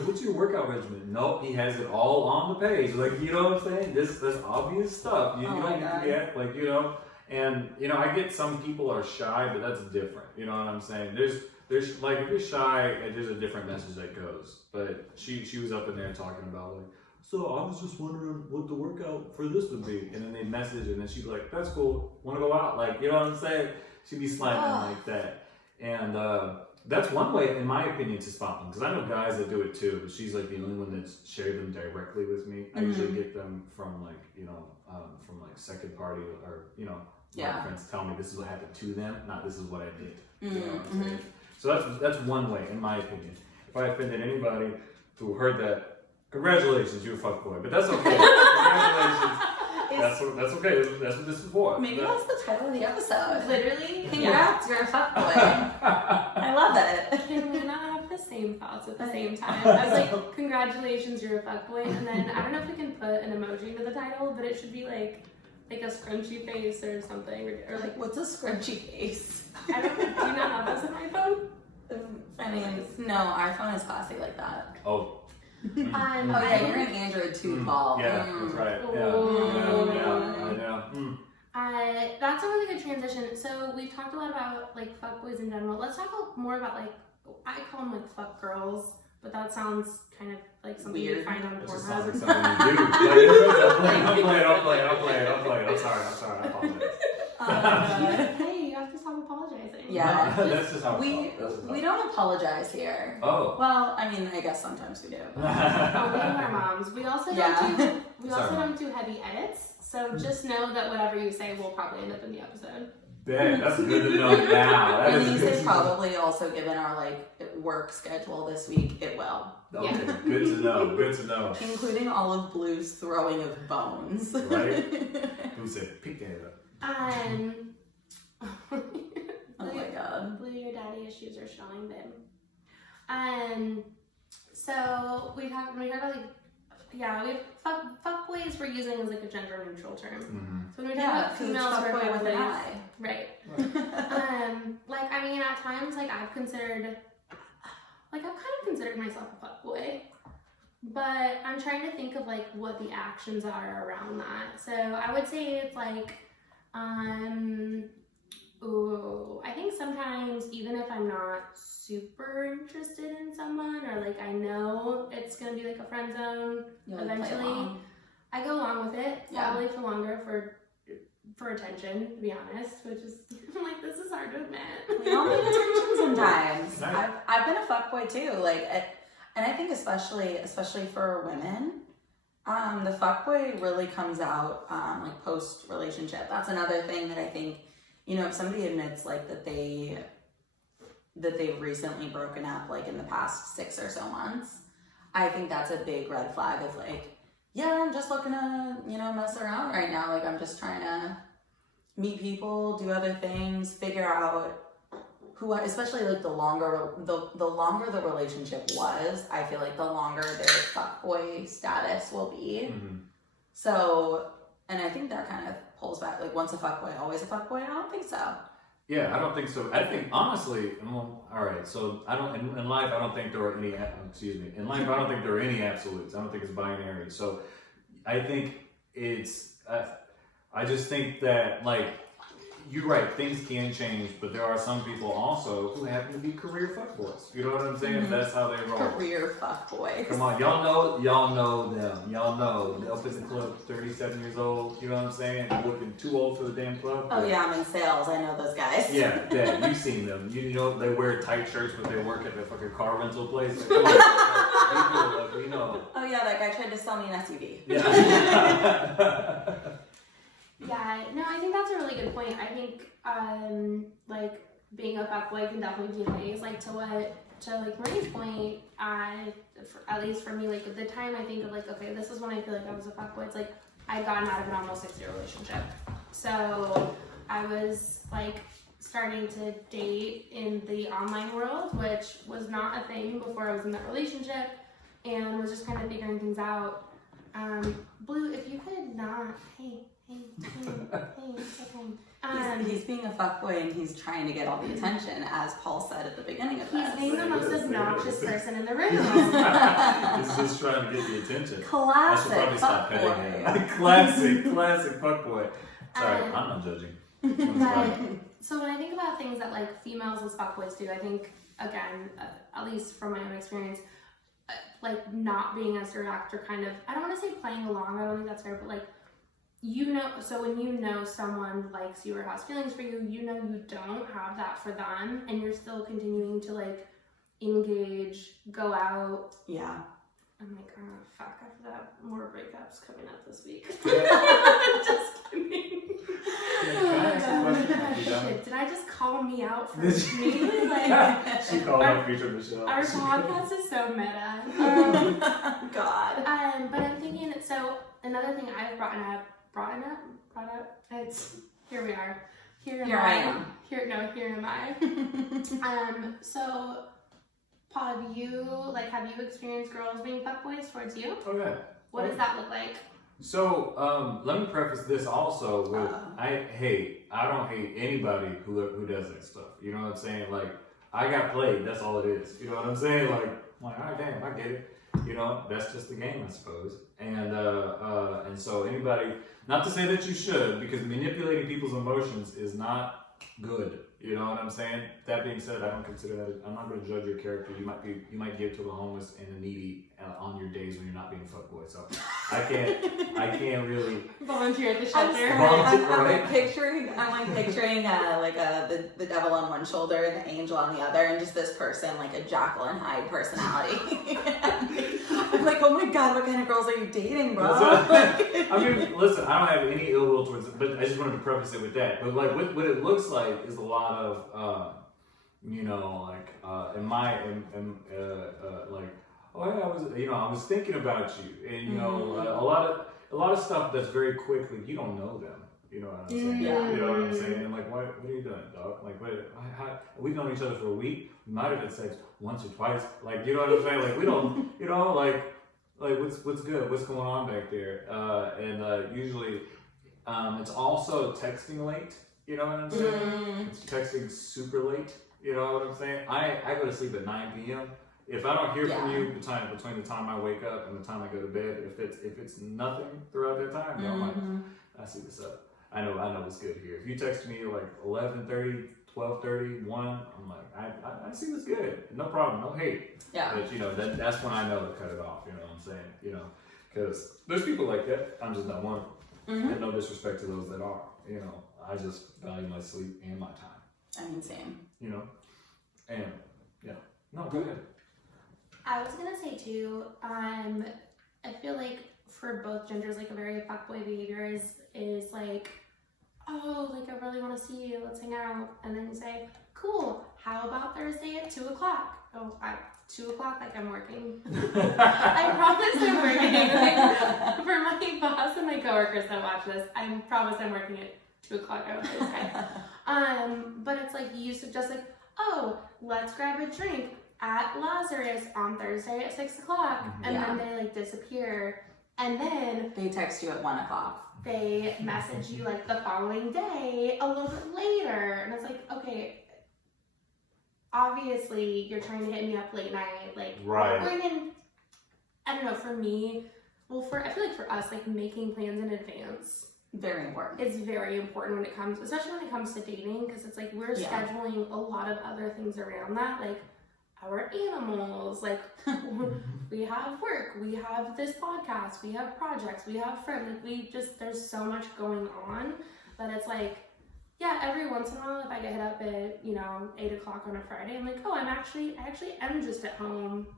what's your workout regimen? Nope, he has it all on the page. Like, you know what I'm saying? That's obvious stuff. You don't need to get, like, you know. And, you know, I get some people are shy, but that's different. You know what I'm saying? There's like, if you're shy, there's a different message that goes. But she was up in there talking about like, so I was just wondering what the workout for this would be. And then they message, and then she's like, that's cool. Want to go out? Like, you know what I'm saying? She'd be sliding like that. And that's one way, in my opinion, to spot them. Because I know guys that do it too. But she's like the only one that's shared them directly with me. I usually get them from like, you know, from like second party or, you know, my friends tell me this is what happened to them, not this is what I did. You know what I'm saying? So that's one way, in my opinion. If I offended anybody who heard that, congratulations, you're a fuckboy. But that's okay. Congratulations. That's okay. That's what this is for. Maybe that's the title of the episode. Literally. Congrats, you're a fuckboy. I love it. Can we not have the same thoughts at the same time? I was like, congratulations, you're a fuckboy. And then I don't know if we can put an emoji into the title, but it should be like a scrunchy face or something, or like, what's a scrunchy face? I don't know. Do you not have this on my phone? I mean, no, our phone is classy like that. Oh. You're an Android too, Paul. Yeah, that's right. Yeah. That's a really good transition. So we've talked a lot about like fuckboys in general. Let's talk more about like, I call them like fuck girls, but that sounds kind of like something you find on It just sounds like Pornhub. something you do. I'm playing. I'm sorry. I apologize. Hey, you have to stop apologizing. Yeah. That's just how it We goes. we don't apologize here. Oh. Well, I mean, I guess sometimes we do. Oh, we and our moms. We also Yeah. don't do heavy edits. So just know that whatever you say will probably end up in the episode. Man, that's good to know now. That And is these good is probably also given our like work schedule this week, it will. Okay, Yeah. good to know. Good to know. Including Olive Blue's throwing of bones. Right? Who said pick that up? Oh my god. Blue, your daddy issues are showing them. So we talked about like, yeah, fuckboys we're using as like a gender neutral term. Mm-hmm. So when we talk Yeah, about females we're fuckboy with an fuckboys, eye. right? Like I mean, at times like I've kind of considered myself a fuckboy, but I'm trying to think of like what the actions are around that. So I would say it's like, I think sometimes even if I'm not super interested in someone or like I know it's gonna be like a friend zone, You'll like, play eventually along. I go along with it, Yeah. probably for longer for attention, to be honest, which is I'm like, this is hard to admit. We all need attention sometimes. Nice. I've been a fuckboy too. Like, and I think especially for women, the fuckboy really comes out like post relationship. That's another thing that I think, you know, if somebody admits like that they've recently broken up like in the past 6 or so months, I think that's a big red flag of like, yeah, I'm just looking to, you know, mess around right now. Like I'm just trying to meet people, do other things, figure out who I, especially like the longer the relationship was, I feel like the longer their fuckboy status will be. Mm-hmm. So, and I think that kind of pulls back, like once a fuckboy, always a fuckboy. I don't think so. Yeah, I don't think so. I think honestly, all right. So I don't in life. I don't think there are any. In life, I don't think there are any absolutes. I don't think it's binary. So I think it's. I just think that like you're right. Things can change, but there are some people also who happen to be career fuckboys. You know what I'm saying? Mm-hmm. That's how they roll. Career fuckboys. Come on, y'all know them. Y'all know. Up at the club, 37 years old. You know what I'm saying? Looking too old for the damn club. Oh yeah, I'm in sales. I know those guys. Yeah, you've seen them. You know they wear tight shirts, but they work at the fucking car rental place. Like, we know. Oh yeah, that guy tried to sell me an SUV. Yeah. Yeah, no, I think that's a really good point. I think, like, being a fuckboy can definitely be nice. Like, to Marie's point, at least for me, like, the time I think of, like, okay, this is when I feel like I was a fuckboy, it's like, I'd gotten out of an almost 6-year relationship. So, I was, like, starting to date in the online world, which was not a thing before I was in that relationship, and was just kind of figuring things out. Blue, if you could not, hey, okay. He's being a fuckboy and he's trying to get all the attention, as Paul said at the beginning of this. He's being the most obnoxious person in the room. He's just trying to get the attention. Classic I should probably stop petting fuckboy. him. Classic fuckboy. Sorry, I'm not judging. But, so when I think about things that like females as fuckboys do, I think, again, at least from my own experience, like not being as direct or kind of, I don't want to say playing along, I don't think that's fair, but like, you know, so when you know someone likes you or has feelings for you, you know you don't have that for them, and you're still continuing to like engage, go out. Yeah. I'm like, oh fuck, after that, more breakups coming up this week. Just kidding. Shit, did I just call me out for me? Like, she called out future Michelle. our podcast is so meta. God. But I'm thinking, so another thing I've brought up, it's, here we are. Here I am. Here am I. So, Paul, have you experienced girls being fuckboys towards you? Oh yeah. What does that look like? So, let me preface this also with, I don't hate anybody who does that stuff. You know what I'm saying? Like, I got played, that's all it is. You know what I'm saying? Like, all right, damn, I get it. You know, that's just the game, I suppose. And so anybody Not to say that you should, because manipulating people's emotions is not good. You know what I'm saying? That being said, I don't consider that. I'm not going to judge your character. You might give to the homeless and the needy on your days when you're not being fuckboy. So I can't really volunteer at the I'm shelter. sorry, I'm like picturing the devil on one shoulder and the angel on the other, and just this person like a Jekyll and Hyde personality. I'm like, oh my god, what kind of girls are you dating, bro? I mean, listen, I don't have any ill will towards it, but I just wanted to preface it with that. But like, what it looks like is a lot of, you know, like, like, oh yeah, I was thinking about you, and you know, a lot of stuff that's very quickly, you don't know them. You know what I'm saying? Yeah. You know what I'm saying? And like, what are you doing, dog? Like, we've known each other for a week. We might have had sex once or twice. Like, you know what I'm saying? Like, we don't, you know, like what's good? What's going on back there? And usually, it's also texting late. You know what I'm saying? It's texting super late. You know what I'm saying? I go to sleep at 9 p.m. If I don't hear from you between the time I wake up and the time I go to bed, if it's nothing throughout that time, I'm like, I see what's up. I know what's good here. If you text me like 11:30, 12:30, 1, I'm like, I see what's good. No problem, no hate. Yeah. But you know, that's when I know to cut it off. You know what I'm saying? You know, because there's people like that. I'm just not one. And no disrespect to those that are. You know, I just value my sleep and my time. I mean, same. You know, and yeah. No, go ahead. I was gonna say too, I feel like for both genders, like a very fuckboy behavior is like, oh, like I really want to see you, let's hang out, and then you say, cool, how about Thursday at 2 o'clock? Oh, at 2 o'clock, like I'm working. I promise I'm working. Like, for my boss and my coworkers that watch this, I promise I'm working at 2 o'clock on Thursday. But it's like you used to just like, oh, let's grab a drink at Lazarus on Thursday at 6 o'clock, and then they like disappear, and then they text you at 1 o'clock. They message you like the following day a little bit later, and it's like, okay, obviously you're trying to hit me up late night, like right. Or even, I don't know, for me, I feel like for us, like making plans in advance. Very important. It's very important when it comes, especially when it comes to dating, because it's like we're scheduling a lot of other things around that, like our animals, like we have work, we have this podcast, we have projects, we have friends, like there's so much going on that it's like, yeah, every once in a while if I get hit up at, 8 o'clock on a Friday, I'm like, oh, I actually am just at home.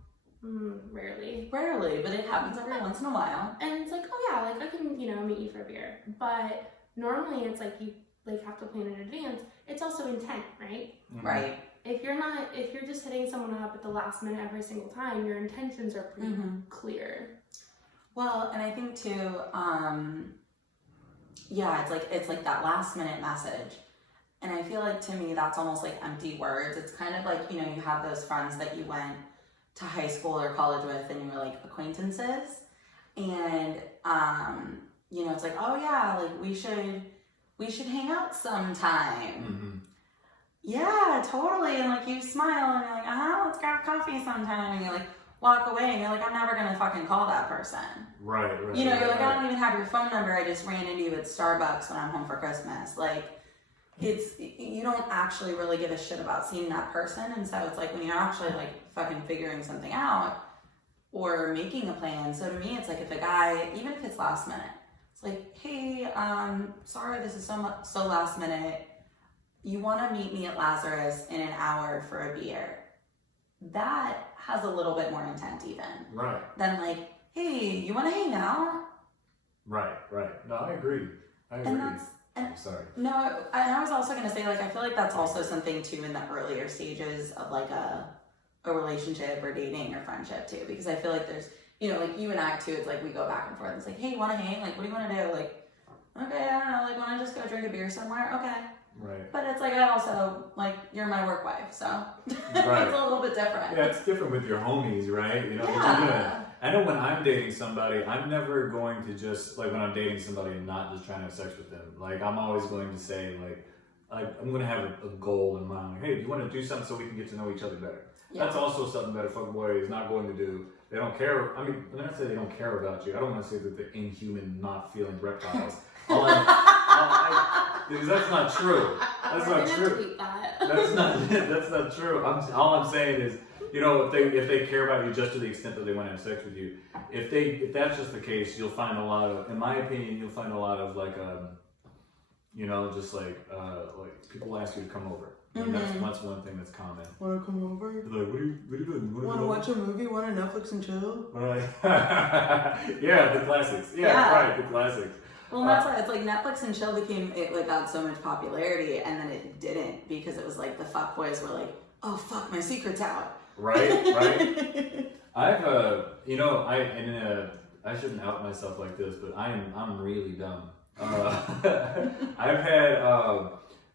Rarely, but it happens every once in a while. And it's like, oh yeah, like I can, meet you for a beer. But normally it's like you like have to plan in advance. It's also intent, right? Right. If you're just hitting someone up at the last minute every single time, your intentions are pretty clear. Well, and I think too, it's like that last minute message. And I feel like to me that's almost like empty words. It's kind of like, you have those friends that you went to high school or college with and you were like acquaintances. And it's like, oh yeah, like we should hang out sometime. Yeah, totally. And like you smile and you're like, let's grab coffee sometime. And you like walk away and you're like, I'm never gonna fucking call that person. Right. You're like, I don't even have your phone number. I just ran into you at Starbucks when I'm home for Christmas. Like, you don't actually really give a shit about seeing that person. And so it's like when you're actually like fucking figuring something out or making a plan. So to me, it's like if a guy, even if it's last minute, it's like, hey, sorry, this is so last minute. You want to meet me at Lazarus in an hour for a beer. That has a little bit more intent even. Right. Than like, hey, you want to hang out? Right. No, I agree. I'm sorry. No, and I was also going to say, like, I feel like that's also something too in the earlier stages of like a relationship or dating or friendship too, because I feel like there's, like you and I too, it's like we go back and forth. It's like, hey, you want to hang? Like, what do you want to do? Like, okay, I don't know. Like, want to just go drink a beer somewhere? Okay. Right. But it's like, I also, like, you're my work wife, so right. It's a little bit different. Yeah, it's different with your homies, right? Yeah. I know when I'm dating somebody, I'm never going to just, like when I'm dating somebody and not just trying to have sex with them. Like, I'm always going to say, like I'm going to have a goal in mind. Like, hey, do you want to do something so we can get to know each other better? Yeah. That's also something that a fuckboy is not going to do. They don't care. I mean, when I say they don't care about you, I don't want to say that they're inhuman, not feeling reptiles. Because that's not true. That's We're not gonna true. tweet that. That's not true. All I'm saying is, you know, if they care about you just to the extent that they want to have sex with you, if that's just the case, you'll find a lot of, in my opinion, you'll find a lot of like you know, just like people ask you to come over. And that's one thing that's common. Want to come over? They're like, what are you doing? You Want to watch a movie? Want to Netflix and chill? Yeah, the classics. Yeah, right, the classics. Well, that's why it's like Netflix and chill got so much popularity, and then it didn't because it was like the fuck boys were like, oh fuck, my secret's out. Right. I've you know, I shouldn't out myself like this, but I'm really dumb.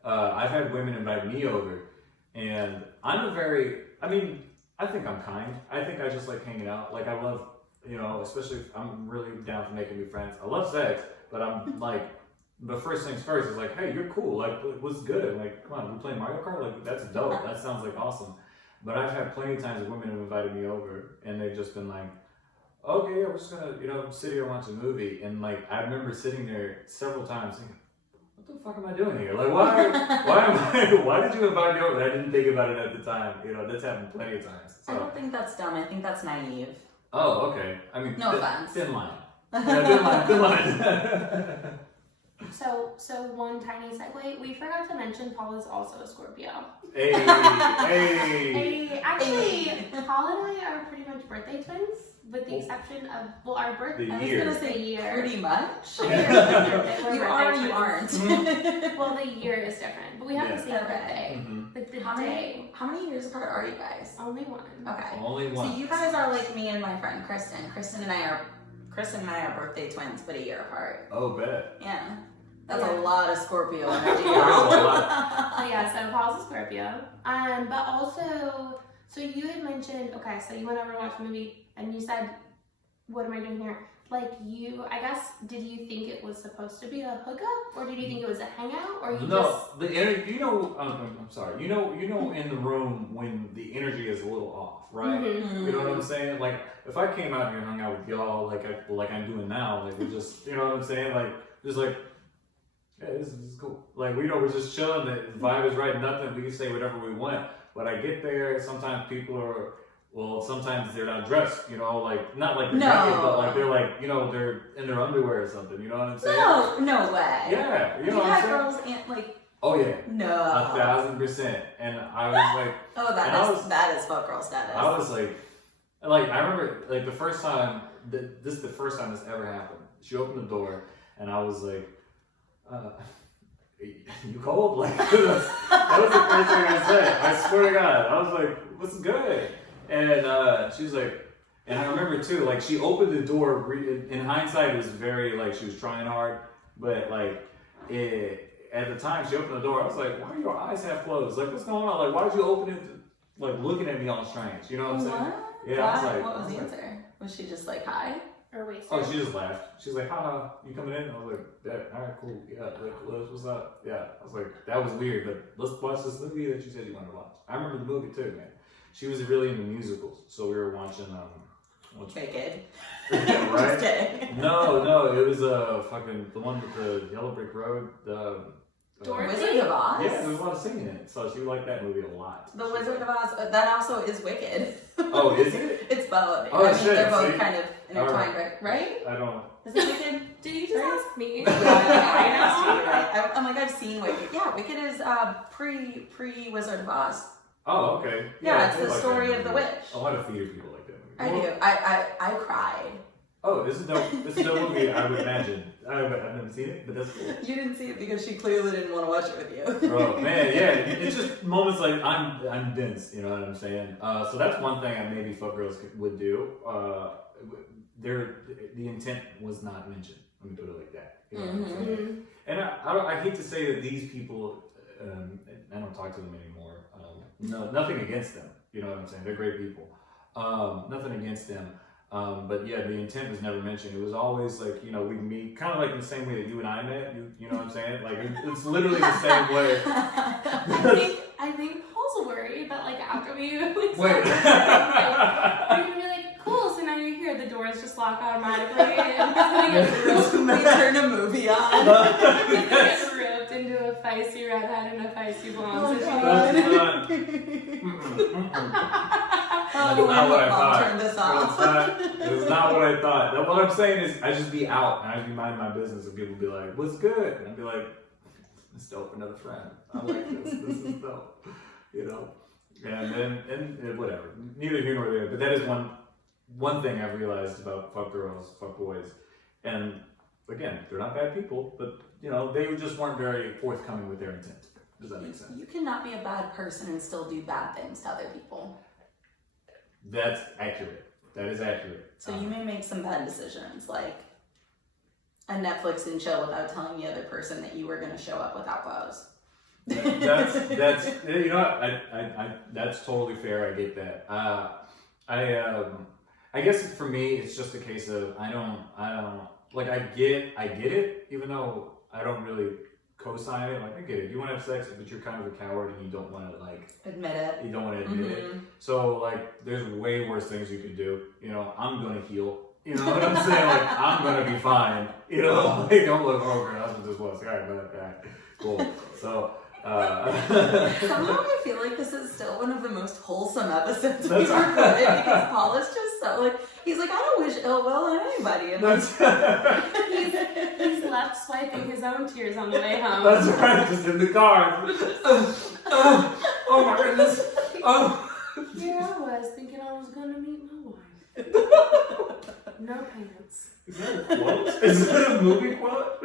I've had women invite me over, and I think I'm kind. I think I just like hanging out. Like I love, you know, especially if I'm really down for making new friends. I love sex, but I'm like, the first things first is like, hey, you're cool. Like, what's good? Like, come on, we play Mario Kart? Like, that's dope. That sounds like awesome. But I've had plenty of times that women have invited me over, and they've just been like, okay, yeah, we're just gonna, you know, sit here and watch a movie. And like, I remember sitting there several times thinking, what the fuck am I doing here? Like, why did you invite me over? I didn't think about it at the time. You know, that's happened plenty of times. So. I don't think that's dumb. I think that's naive. Oh, okay. I mean, no offense. Thin line. Yeah, thin line. So one tiny segue. We forgot to mention Paul is also a Scorpio. Hey. Actually, Paul and I are pretty much birthday twins, with the exception of our birthday. The I was year. gonna say year. pretty much. We're You birthday are, twins. you aren't. Well, the year is different, but we have the same Okay. birthday. Mm-hmm. Like the How day. how many years apart are you guys? Only one. Okay. Only one. So you guys are like me and my friend Kristen. Kristen and I are birthday twins, but a year apart. Oh, bet. Yeah. That's Yeah. a lot of Scorpio energy. Oh yeah, so Paul's a Scorpio. But also, so you had mentioned, okay, so you went over to watch a movie and you said, what am I doing here? Like I guess, did you think it was supposed to be a hookup, or did you think it was a hangout, or you just? The energy. You know, I'm sorry. You know, in the room when the energy is a little off, right? Mm-hmm. You know what I'm saying? Like, if I came out here and hung out with y'all, like I'm doing now, like we just, you know what I'm saying? Like, just like, yeah, this is cool. Like, we're just chilling. The vibe is right. Nothing. We can say whatever we want. But I get there. Sometimes people are. Well, sometimes they're not dressed, you know, like, not like they're naked, but like they're like, you know, they're in their underwear or something, you know what I'm saying? No way. Yeah, you know what I'm saying? girls and like. Oh yeah. No. 1,000%. And I was like. Oh, that is fuck girl status. I was like, I remember, like, the first time, this is the first time this ever happened. She opened the door, and I was like, you cold? Like, that was the first thing I said. I swear to God. I was like, what's good? And she was like, and I remember too, like, she opened the door, in hindsight, it was very, like, she was trying hard, but, like, at the time she opened the door, I was like, why are your eyes half closed? Like, what's going on? Like, why did you open it, like, looking at me all strange? You know what I'm saying? What? Yeah, I was like, what was the answer? Was she just like, hi? Or wasted? Oh, she just laughed. She's like, haha, you coming in? I was like, yeah, alright, cool. Yeah, like, what's up? Yeah. I was like, that was weird, but let's watch this movie that you said you wanted to watch. I remember the movie too, man. She was really into musicals, so we were watching, Wicked. right? Just kidding. No, it was the one with the yellow brick road, Dorothy? Wizard of Oz? Yeah, there was a lot of singing in it, so she liked that movie a lot. The Wizard of Oz, that also is Wicked. Oh, is it? It's both. Oh, I mean, shit, they're both see? kind of intertwined, right? I don't. Is it Wicked? Did you just ask me? I know. Right? I'm like, I've seen Wicked. Yeah, Wicked is pre Wizard of Oz. Oh, okay. Yeah, it's I the like story that of the movie. witch. A lot of theater people like that movie. I do. I cried. Oh, this is dope. This is a dope movie. I would imagine. I've never seen it, but that's cool. You didn't see it because she clearly didn't want to watch it with you. Oh man, yeah. It's just moments like I'm dense. You know what I'm saying? So that's one thing I maybe fuck girls would do. The intent was not mentioned. Let me put it like that. You know what I'm saying? And I hate to say that these people. I don't talk to them anymore. No, nothing against them. You know what I'm saying? They're great people. Nothing against them. But yeah, the intent was never mentioned. It was always like, you know, we meet kind of like in the same way that you and I met. You know what I'm saying? Like it's literally the same way. I think Paul's worried that like after we Wait. we're gonna be like, cool. So now you're here. The door's doors just lock automatically, and he's gonna get roped. We turn a movie on. He's gonna get roped into a feisty redhead and a feisty blonde situation. That's not what I I'll thought. turn this off. It's not what I thought. What I'm saying is, I just be out and I just be minding my business, and people be like, "What's good?" And I'd be like, "It's dope for another friend. I like this. This is dope." You know. And then and whatever. Neither here nor there. But that is one thing I've realized about fuck girls, fuck boys, and again, they're not bad people, but you know, they just weren't very forthcoming with their intent. Does that make sense? You cannot be a bad person and still do bad things to other people. That's accurate. That is accurate. So you may make some bad decisions, like a Netflix and chill without telling the other person that you were going to show up without clothes. That's you know what? I that's totally fair. I get that. I guess for me it's just a case of I don't like I get it, even though I don't really co-sign it. Like I get it. You want to have sex, but you're kind of a coward and you don't want to like admit it. You don't want to admit it. So like there's way worse things you could do. You know, I'm gonna heal. You know what I'm saying? Like I'm gonna be fine. You know, like don't look over. That's what this was. All right, cool. So. Somehow I feel like this is still one of the most wholesome episodes we've recorded because Paul is just so like he's like I don't wish ill will on anybody and he's left swiping his own tears on the way home. That's right, just in the car. Oh my goodness. Here I was thinking I was gonna meet my wife. No pants. Is that a quote? Is that a movie quote?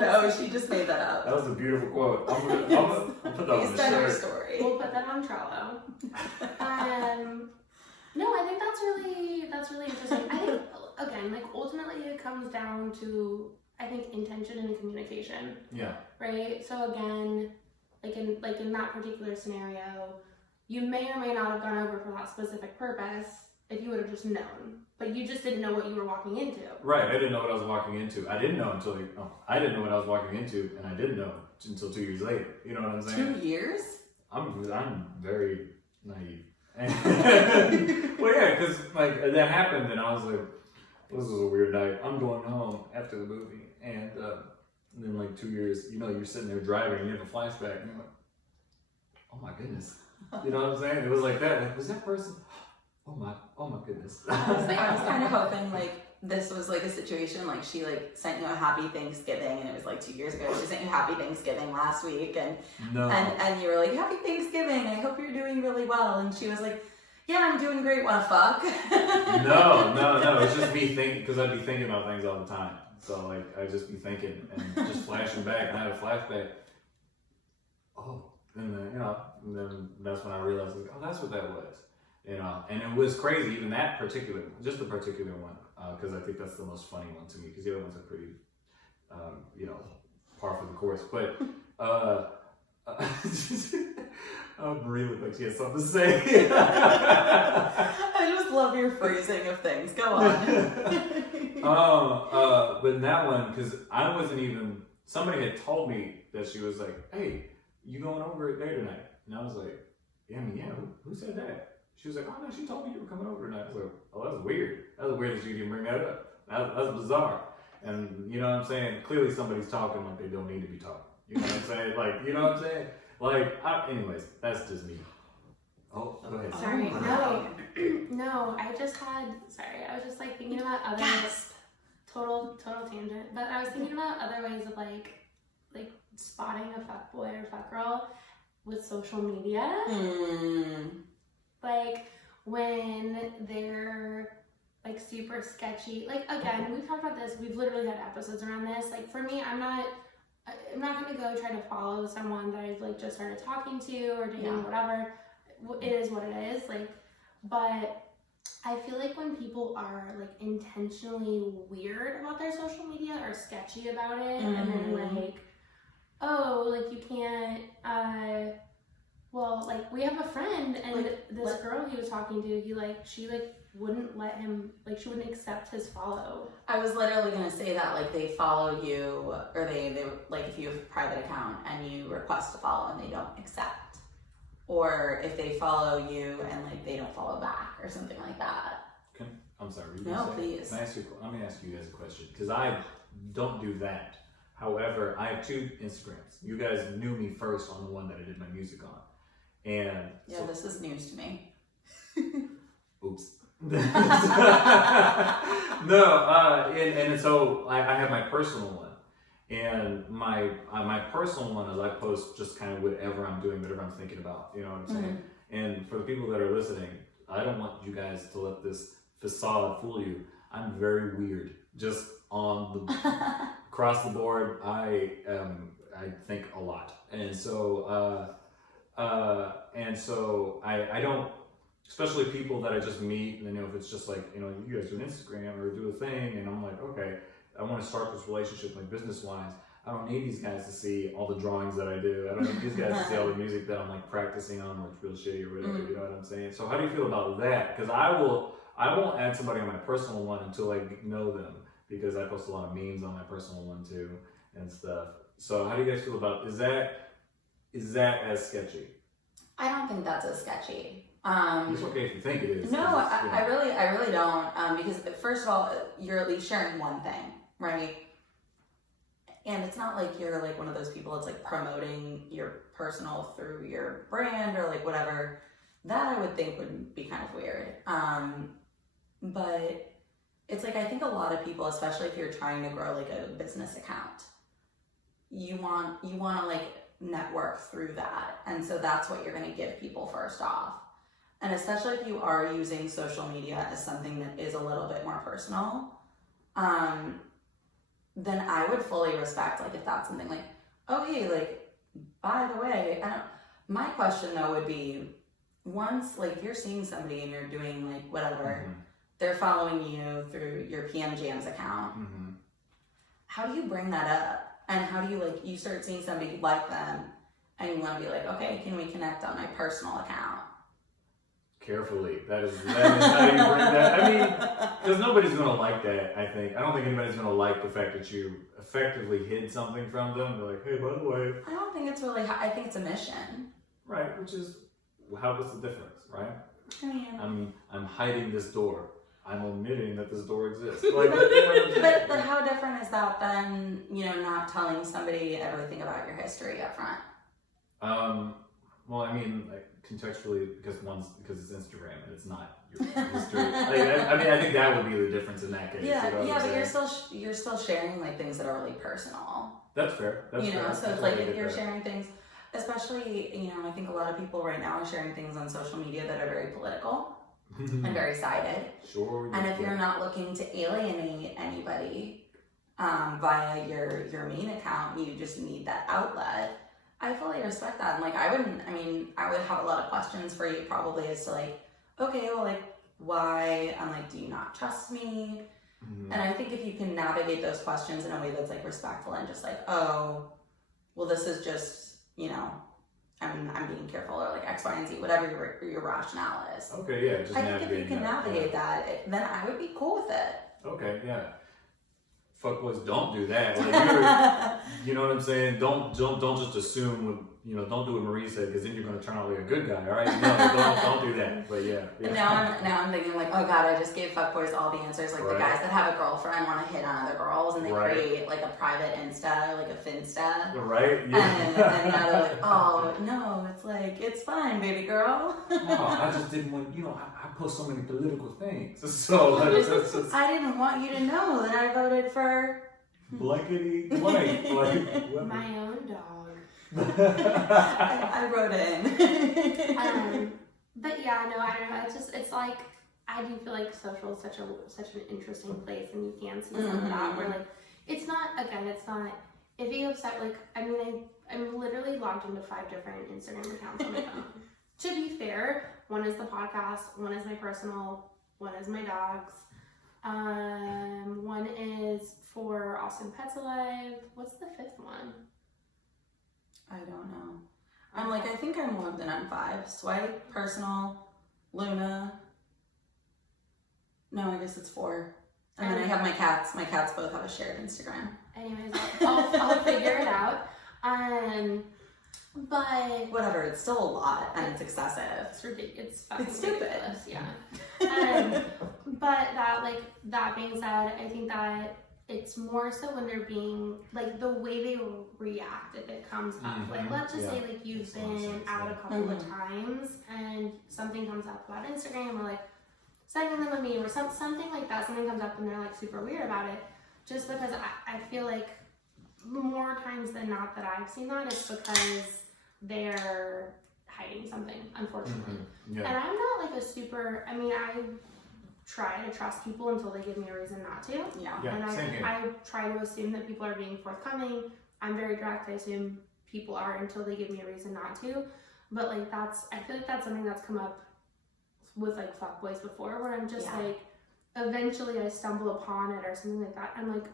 No, she just made that up. That was a beautiful quote. I'm gonna put that on the shirt. Story. We'll put that on Trello. No, I think that's really interesting. I think again, like ultimately it comes down to I think intention and communication. Yeah. Right? So again, like in that particular scenario, you may or may not have gone over for that specific purpose if you would have just known. But you just didn't know what you were walking into. Right, I didn't know what I was walking into. I didn't know until I didn't know what I was walking into, and I didn't know until 2 years later. You know what I'm saying? 2 years? I'm very naive. Well, yeah, because like that happened, and I was like, "This is a weird night. I'm going home after the movie," and then like 2 years, you know, you're sitting there driving, and you have a flashback, and you're like, "Oh my goodness," you know what I'm saying? It was like that. Like, was that person? Oh my goodness. I was kind of hoping like this was like a situation like she like sent you a happy Thanksgiving and it was like 2 years ago. She sent you happy Thanksgiving last week and you were like happy Thanksgiving. I hope you're doing really well. And she was like, yeah, I'm doing great. Wanna fuck? No. It's just me thinking because I'd be thinking about things all the time. So like I'd just be thinking and just flashing back. And I had a flashback. Oh, and then and then that's when I realized like, oh, that's what that was. You know, and it was crazy, even that particular, just the particular one, because I think that's the most funny one to me, because the other ones are pretty, par for the course. But Marie looked like she had something to say. I just love your phrasing of things. Go on. But in that one, because I wasn't even, somebody had told me that she was like, hey, you going over there tonight? And I was like, yeah, who said that? She was like, oh no, she told me you were coming over tonight. I was like, oh, that's weird. That was weird that you didn't bring that up. That's bizarre. And you know what I'm saying? Clearly somebody's talking like they don't need to be talking. You know what I'm saying? Like, you know what I'm saying? Like, anyways, that's just me. Oh, go ahead. Sorry, no, I was just like thinking about other, total tangent, but I was thinking about other ways of like spotting a fuckboy or fuckgirl with social media. Like when they're like super sketchy. Like again, we've talked about this. We've literally had episodes around this. Like for me, I'm not gonna go try to follow someone that I've like just started talking to or doing whatever. It is what it is. Like, but I feel like when people are like intentionally weird about their social media or sketchy about it, and then like, oh, like you can't. Well, like we have a friend, and like, this girl he was talking to, she wouldn't let him, like she wouldn't accept his follow. I was literally gonna say that, like they follow you, or they like if you have a private account and you request to follow and they don't accept, or if they follow you and like they don't follow back or something like that. I'm sorry. No, please. Let me ask you guys a question because I don't do that. However, I have 2 Instagrams. You guys knew me first on the one that I did my music on, and yeah, this is news to me. Oops. No, and so I have my personal one, and my personal one is I post just kind of whatever I'm doing, whatever I'm thinking about. You know what I'm saying? And for the people that are listening, I don't want you guys to let this facade fool you. I'm very weird. Just on the across the board, I think a lot, and so I don't. Especially people that I just meet, and if it's just like, you guys do an Instagram or do a thing, and I'm like, okay, I want to start this relationship like business-wise. I don't need these guys to see all the drawings that I do. I don't need these guys to see all the music that I'm like practicing on, or it's real shitty or whatever. You know what I'm saying? So how do you feel about that? Because I won't add somebody on my personal one until I know them, because I post a lot of memes on my personal one too and stuff. So how do you guys feel about is that as sketchy? I don't think that's as sketchy. It's okay if you think it is. No, I really don't. Because first of all, you're at least sharing one thing, right? And it's not like you're like one of those people that's like promoting your personal through your brand or like whatever. That I would think would be kind of weird. But it's like I think a lot of people, especially if you're trying to grow like a business account, you want to like network through that, and so that's what you're going to give people first off. And especially if you are using social media as something that is a little bit more personal, then I would fully respect, like, if that's something like, oh, hey, like, by the way, my question, though, would be, once, like, you're seeing somebody and you're doing, like, whatever, they're following you through your PM Jams account, how do you bring that up? And how do you, like, you start seeing somebody like them, and you want to be like, okay, can we connect on my personal account? Carefully. That is how you bring that. I mean, because nobody's going to like that, I think. I don't think anybody's going to like the fact that you effectively hid something from them. They're like, hey, by the way. I don't think it's really, I think it's a mission. Right, which is, what's the difference, right? I mean, I'm hiding this door. I'm omitting that this door exists. but how different is that than, not telling somebody everything about your history up front? Well, I mean, like, contextually, because it's Instagram and it's not your history. I think that would be the difference in that case. Yeah, but you're still sharing like things that are really personal. That's fair. So it's like if you're sharing things, especially, I think a lot of people right now are sharing things on social media that are very political and very sided. Sure. And if you're not looking to alienate anybody via your main account, you just need that outlet. I fully respect that. And like, I would have a lot of questions for you probably as to like, okay, well, like, why? I'm like, do you not trust me? And I think if you can navigate those questions in a way that's like respectful and just like, oh, well, this is just, I'm being careful, or like X, Y, and Z, whatever your rationale is. Okay, yeah. Just I think if you can navigate that, then I would be cool with it. Okay, yeah. Fuckboys, don't do that. Like, you know what I'm saying? Don't just assume. Don't do what Marie said, because then you're going to turn out like a good guy. All right? No, don't do that. But yeah. And now I'm thinking like, oh god, I just gave fuckboys all the answers. Like the guys that have a girlfriend want to hit on other girls, and they create like a private Insta, like a Finsta. Right. Yeah. And now they're like, oh no, it's like it's fine, baby girl. No, I just didn't want. I post so many political things, so I didn't want you to know that I voted for blankety blank. My own dog. I wrote in. But yeah, no, I don't know. It's like, I do feel like social is such an interesting place, and you can see some of that where like, it's not, if you have like, I'm literally logged into 5 different Instagram accounts on my phone. To be fair, one is the podcast, one is my personal, one is my dog's. One is for Austin Pets Alive. What's the 5th one? I don't know. I think I'm logged in on 5. Swipe, personal, Luna. No, I guess it's 4. And then I have my cats. My cats both have a shared Instagram. Anyways, I'll figure it out. But Whatever, it's still a lot and it's excessive. it's ridiculous. It's fucking It's stupid. ridiculous. Yeah. But that being said, I think that it's more so when they're being like the way they react if it comes up. Like let's just say like you've been out a couple of times and something comes up about Instagram or like sending them a meme or something like that. Something comes up and they're like super weird about it. Just because I feel like more times than not that I've seen that it's because they're hiding something, unfortunately. And I'm not like a super, I mean, I try to trust people until they give me a reason not to. Yeah. And same here. I try to assume that people are being forthcoming. I'm very direct. I assume people are until they give me a reason not to. But like I feel like that's something that's come up with like fuckboys before where I'm just like, eventually I stumble upon it or something like that. I'm like,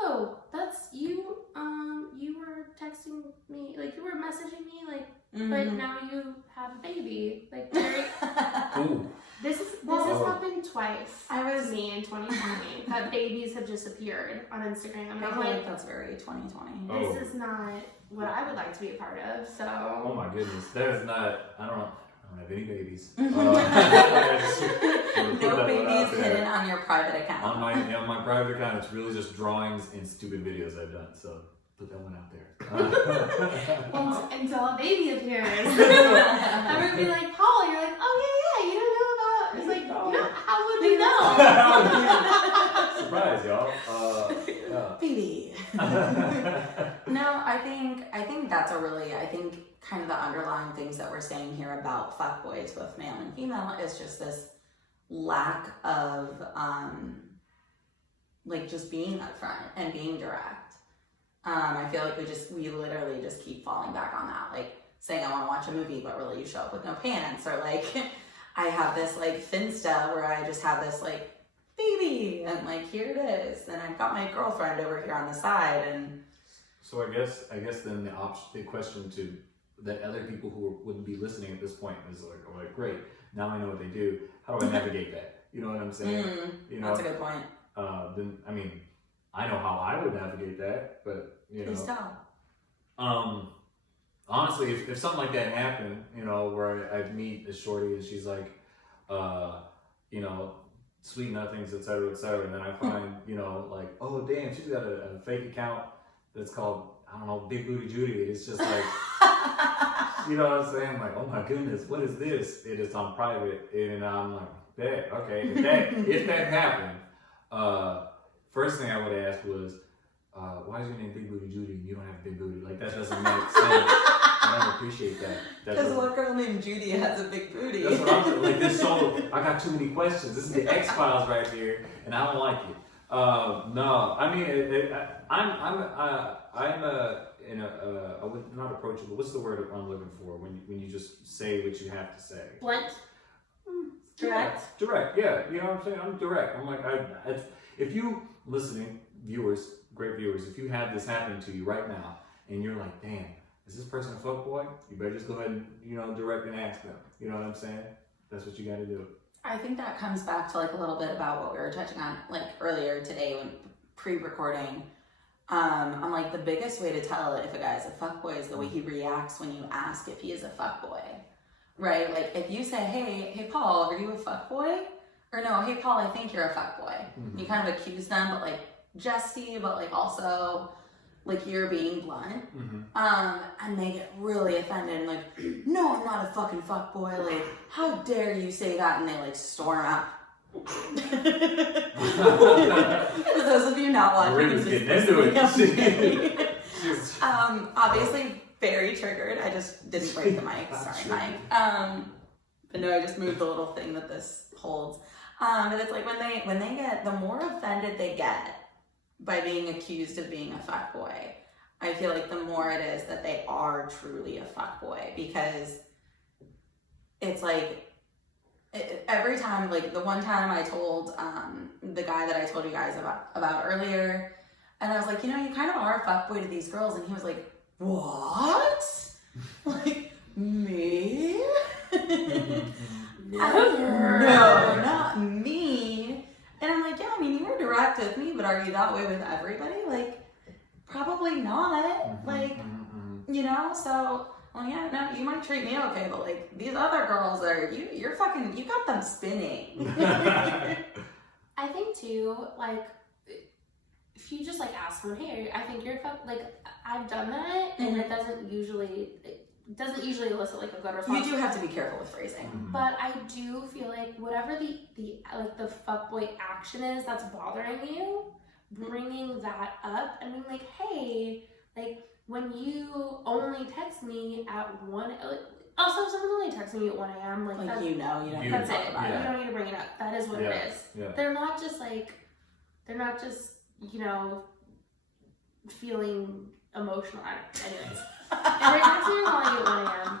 oh, that's you. You were texting me, like you were messaging me, like, but now you have a baby. Like, very. This has happened twice. To me in 2020 that babies have just appeared on Instagram. I feel like that's very 2020. This is not what I would like to be a part of. So. Oh my goodness, that is not. I don't have any babies. No babies hidden on your private account. On my private account, it's really just drawings and stupid videos I've done. So put that one out there. Until a baby appears, I'm gonna be like, Paul, you're like, oh yeah, you don't know about. It's like, how would we know? Surprise, y'all. Baby. No, I think that's a really, kind of the underlying things that we're saying here about fuckboys, both male and female, is just this lack of, like just being upfront and being direct. I feel like we literally just keep falling back on that, like saying I want to watch a movie, but really you show up with no pants, or like I have this like Finsta where I just have this like baby and like here it is, and I've got my girlfriend over here on the side, and so I guess then the question to that other people who wouldn't be listening at this point is like, great, now I know what they do. How do I navigate that? You know what I'm saying? That's a good point. Then I mean, I know how I would navigate that, but Please tell. Honestly, if something like that happened, where I meet a shorty and she's like, sweet nothings, etc., and then I find, like, oh damn, she's got a fake account that's called, I don't know, Big Booty Judy. It's just like, you know what I'm saying? I'm like, oh my goodness, what is this? It is on private, and I'm like, that okay. If that happened, first thing I would ask was, why is your name Big Booty Judy and you don't have big booty? Like, that doesn't make sense. I don't appreciate that. Because what girl named Judy has a big booty? That's what I'm saying. Like, I got too many questions. This is the X-Files right here, and I don't like it. No, I mean, I'm not approachable. What's the word I'm looking for when you just say what you have to say? Blunt. Direct. Direct. Yeah. You know what I'm saying? I'm direct. I'm like, if you listening, viewers, great viewers, if you have this happen to you right now, and you're like, damn, is this person a fuckboy? You better just go ahead and direct and ask them. You know what I'm saying? That's what you got to do. I think that comes back to like a little bit about what we were touching on like earlier today when pre-recording. I'm like, the biggest way to tell if a guy's a fuckboy is the way he reacts when you ask if he is a fuckboy, right? Like if you say, hey Paul, are you a fuckboy? Or no, hey Paul, I think you're a fuckboy. You kind of accuse them, but like jesty, but like also like you're being blunt. And they get really offended and like, no, I'm not a fucking fuckboy. Like, how dare you say that? And they like storm out. For those of you not watching, Maria's getting into it. Obviously very triggered. I just didn't break the mic. Sorry, Mike. But no, I just moved the little thing that this holds. But it's like when they get, the more offended they get by being accused of being a fuckboy, I feel like the more it is that they are truly a fuckboy, because it's like every time, like the one time I told the guy that I told you guys about earlier, and I was like, you kind of are a fuckboy to these girls, and he was like, what? Like, me? Never. No, not me. And I'm like, yeah, I mean, you were direct with me, but are you that way with everybody? Like, probably not. Like, You know, so, well, yeah, no, you might treat me okay, but like these other girls are, you're fucking, you got them spinning. I think too, like, if you just like ask someone, hey, I think you're like, I've done that, and it doesn't usually elicit like a good response. You do have to be careful with phrasing. But I do feel like whatever the fuckboy action is that's bothering you, bringing that up and being like, hey, like when you only text me at 1, like, also if someone's only texting you at 1 a.m. like Like, you know, you don't need to that's talk it. about You it. don't need to bring it up. That is what it is. Yeah. They're not just you know, feeling emotional. Anyways. If they're texting you calling you at 1 a.m.,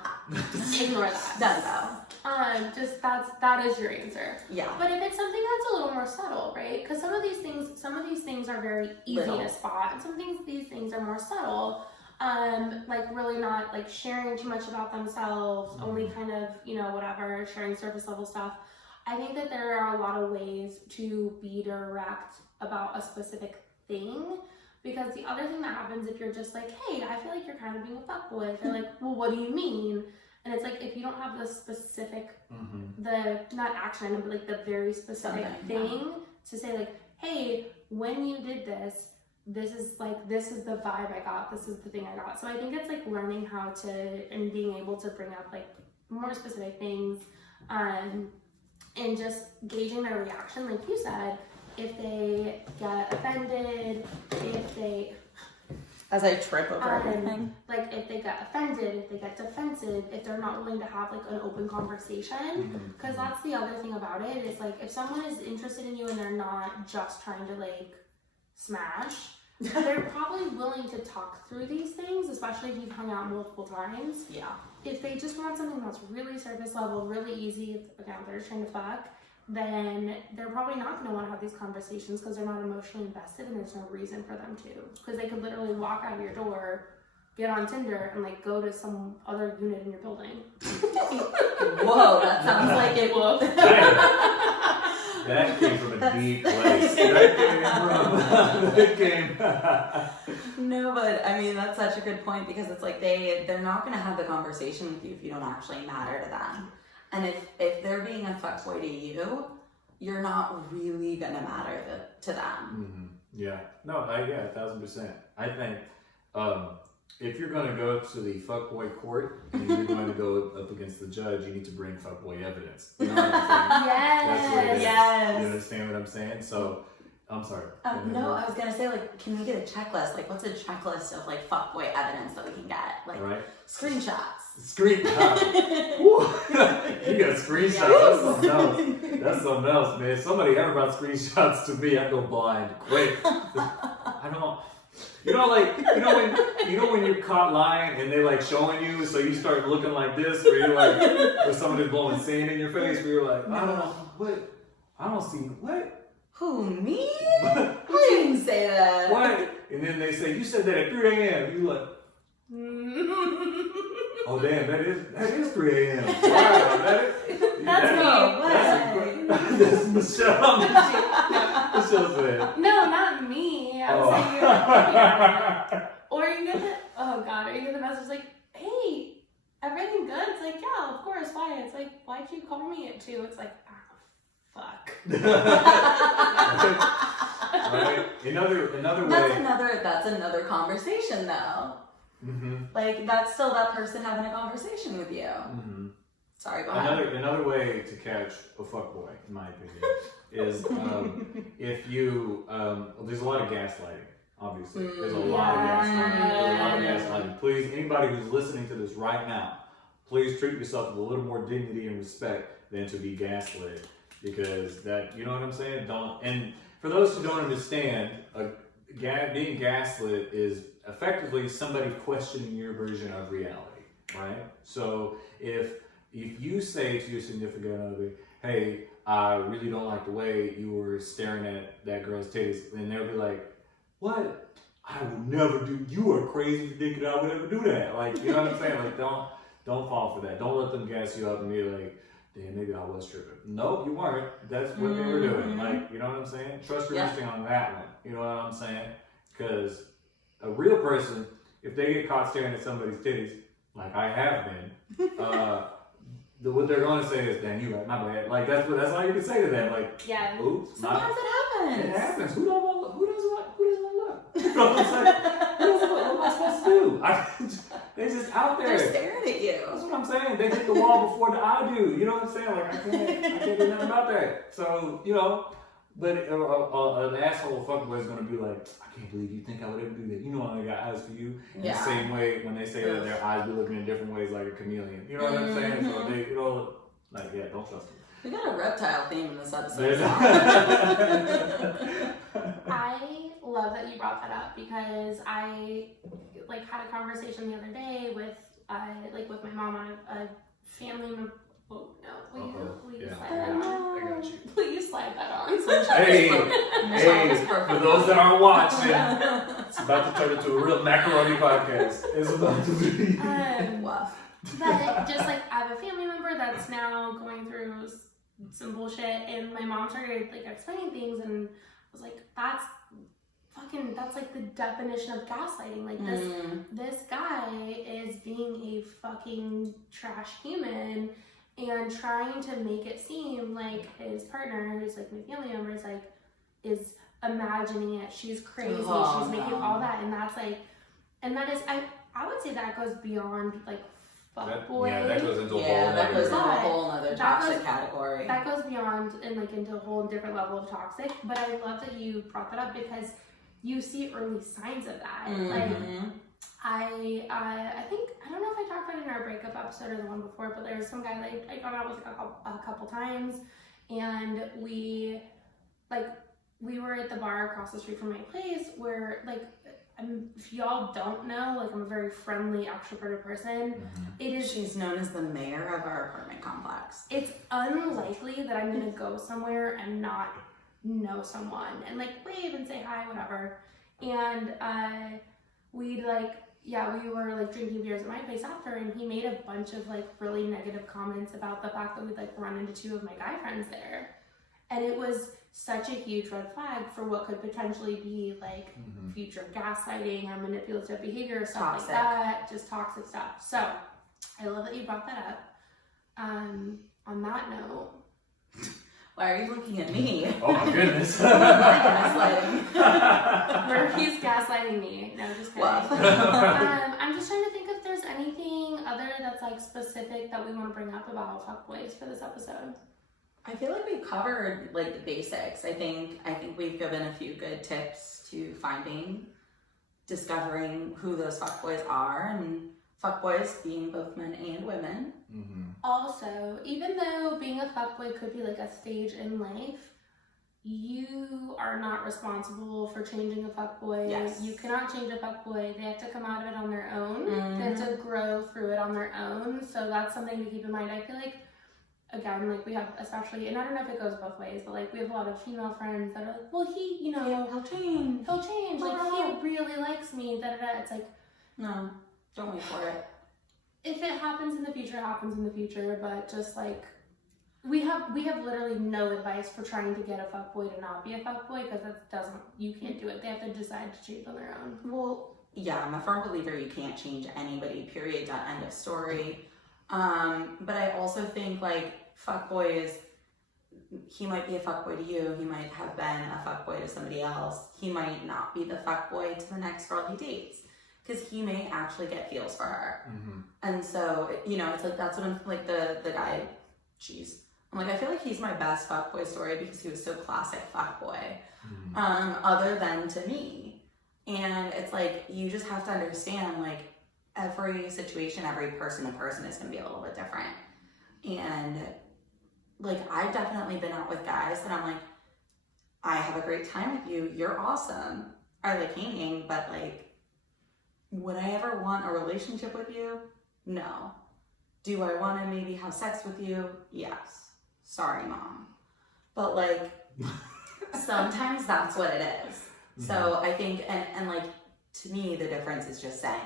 ignore that. Done though. Just that is your answer. Yeah. But if it's something that's a little more subtle, right? Because some of these things are very easy to spot, and these things are more subtle. Like really not like sharing too much about themselves, only kind of, you know, whatever, sharing surface level stuff. I think that there are a lot of ways to be direct about a specific thing. Because the other thing that happens if you're just like, hey, I feel like you're kind of being a fuckboy, they're like, well, what do you mean? And it's like, if you don't have the specific, the, not action item, but like the very specific thing to say like, hey, when you did this, this is the vibe I got, this is the thing I got. So I think it's like learning how to, and being able to bring up like more specific things, and just gauging their reaction, like you said, if they get offended, if they... As I trip over everything. Like if they get offended, if they get defensive, if they're not willing to have like an open conversation. Because that's the other thing about it, is like if someone is interested in you and they're not just trying to like smash, they're probably willing to talk through these things, especially if you've hung out multiple times. Yeah. If they just want something that's really surface level, really easy, again, they're just trying to fuck, then they're probably not going to want to have these conversations because they're not emotionally invested, and there's no reason for them to. Because they could literally walk out of your door, get on Tinder, and like go to some other unit in your building. Whoa, that sounds like it. Whoa. That came from a deep place. That came. No, but I mean that's such a good point, because it's like they're not going to have the conversation with you if you don't actually matter to them. And if they're being a fuckboy to you, you're not really gonna matter to them. Yeah. No, 1,000%. I think if you're gonna go to the fuckboy court and you're going to go up against the judge, you need to bring fuckboy evidence. You know what I'm saying? That's what it is. Yes. You understand what I'm saying? So, I'm sorry. No, I was gonna say, like, can we get a checklist? Like, what's a checklist of like fuckboy evidence that we can get? Like, screenshots. Screenshots. You got screenshots. That's something else, man. If somebody ever brought screenshots to me, I'd go blind quick. I don't. You know when you're caught lying and they're like showing you, so you start looking like this, where you're like, where somebody's blowing sand in your face, where you're like, I don't know what. I don't see what. Who, me? I didn't say that. What? And then they say, you said that at 3 a.m. You like, oh damn, that is 3 a.m. Wow, that's Michelle. Michelle said. No, not me. I'm saying you're like, or you get the, oh god, or you get the message like, hey, everything good? It's like, yeah, of course, why? It's like, why'd you call me at 2? It's like, fuck. Right? Another way. That's another conversation though. Like that's still that person having a conversation with you. Sorry, go ahead. Another way to catch a fuckboy, in my opinion, is if you there's a lot of gaslighting. Obviously, there's a lot of gaslighting. Please, anybody who's listening to this right now, please treat yourself with a little more dignity and respect than to be gaslit. Because that, you know what I'm saying? And for those who don't understand, being gaslit is effectively somebody questioning your version of reality, right? So if you say to your significant other, hey, I really don't like the way you were staring at that girl's titties, and they'll be like, what? I would never do, you are crazy for thinking I would ever do that. Like, you know what I'm saying? Like, don't fall for that. Don't let them gas you up and be like, damn, maybe I was tripping. No, you weren't. That's what they were doing. Like, you know what I'm saying? Trust your instinct on that one. You know what I'm saying? Because a real person, if they get caught staring at somebody's titties, like I have been, what they're going to say is, "Damn, you right, my bad." Like that's all you can say to that. Like, Yeah. oops, Sometimes it happens. it happens. Who doesn't want to look? You know what I'm saying? Who doesn't look? What am I supposed to do? They're just out there. They're staring at you. That's what I'm saying. They hit the wall before the I do. You know what I'm saying? Like I can't do nothing about that. So but an asshole fuckboy is gonna be like, I can't believe you think I would ever do that. You know I got eyes for you. In the same way when they say that their eyes be looking in different ways like a chameleon. You know what I'm saying? So they, don't trust them. We got a reptile theme in this episode. I love that you brought that up because I had a conversation the other day with my mom on a family member. Oh no! Will you slide that on? I got you. Will you slide that on? Hey, for those that aren't watching, it's about to turn into a real macaroni podcast. It's about to be. But just I have a family member that's now going through some bullshit, and my mom started explaining things, and I was like, that's the definition of gaslighting. This guy is being a fucking trash human and trying to make it seem like his partner, who's my family member, is imagining it. She's crazy. She's making all that, and that is I would say that goes beyond fuckboy. Yeah, that goes into a whole other toxic category. That goes beyond and into a whole different level of toxic. But I love that you brought that up because you see early signs of that. Mm-hmm. I think, I don't know if I talked about it in our breakup episode or the one before, but there was some guy I gone out with a couple times, and we were at the bar across the street from my place where if y'all don't know, I'm a very friendly, extroverted person. Mm-hmm. She's known as the mayor of our apartment complex. It's unlikely that I'm gonna go somewhere and not know someone and wave and say hi, whatever. And we were drinking beers at my place after, and he made a bunch of really negative comments about the fact that we'd run into two of my guy friends there, and it was such a huge red flag for what could potentially be future gaslighting or manipulative behavior, stuff like that, just toxic stuff. So I love that you brought that up. On that note, why are you looking at me? Oh my goodness. Gaslighting. Murphy's gaslighting me. No, just kidding. I'm just trying to think if there's anything other that's specific that we want to bring up about fuckboys for this episode. I feel like we've covered the basics. I think we've given a few good tips to discovering who those fuckboys are, and fuckboys being both men and women. Mm-hmm. Also, even though being a fuckboy could be a stage in life, you are not responsible for changing a fuckboy. Yes. You cannot change a fuckboy. They have to come out of it on their own. Mm-hmm. They have to grow through it on their own. So that's something to keep in mind. I feel again, we have, especially, and I don't know if it goes both ways, but we have a lot of female friends that are well, he, he'll change. He'll change. He really likes me. It's no, don't wait for it. If it happens in the future, it happens in the future. But just we have literally no advice for trying to get a fuckboy to not be a fuckboy, because you can't do it. They have to decide to change on their own. Well, yeah, I'm a firm believer you can't change anybody, period, end of story. But I also think fuckboy he might be a fuckboy to you, he might have been a fuckboy to somebody else, he might not be the fuckboy to the next girl he dates, because he may actually get feels for her. Mm-hmm. And so, it's that's what I'm the guy, I'm I feel like he's my best fuckboy story because he was so classic fuckboy, other than to me. And it's you just have to understand every situation, every person to person is going to be a little bit different. And I've definitely been out with guys that I'm I have a great time with you, you're awesome, I like hanging, but would I ever want a relationship with you? No. Do I want to maybe have sex with you? Yes. Sorry, mom. But sometimes that's what it is. Mm-hmm. So I think, and to me, the difference is just saying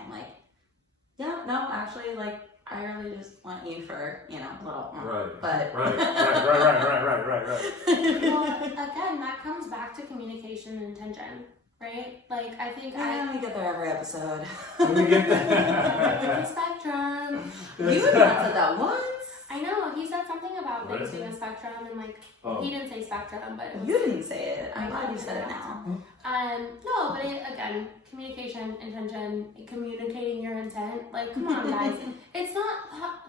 yeah, no, actually, I really just want you for, a little. Right. But right. Well, again, that comes back to communication and intention, right? Like, I think And we get there every episode. We get the that. spectrum. You have not said that once. I know, he said something about What things is being it? a spectrum, and like, Oh. he didn't say spectrum, but it was, You didn't say it. I'm glad you said it now. no, but again, communication, intention, communicating your intent, like, come on, guys. It's not,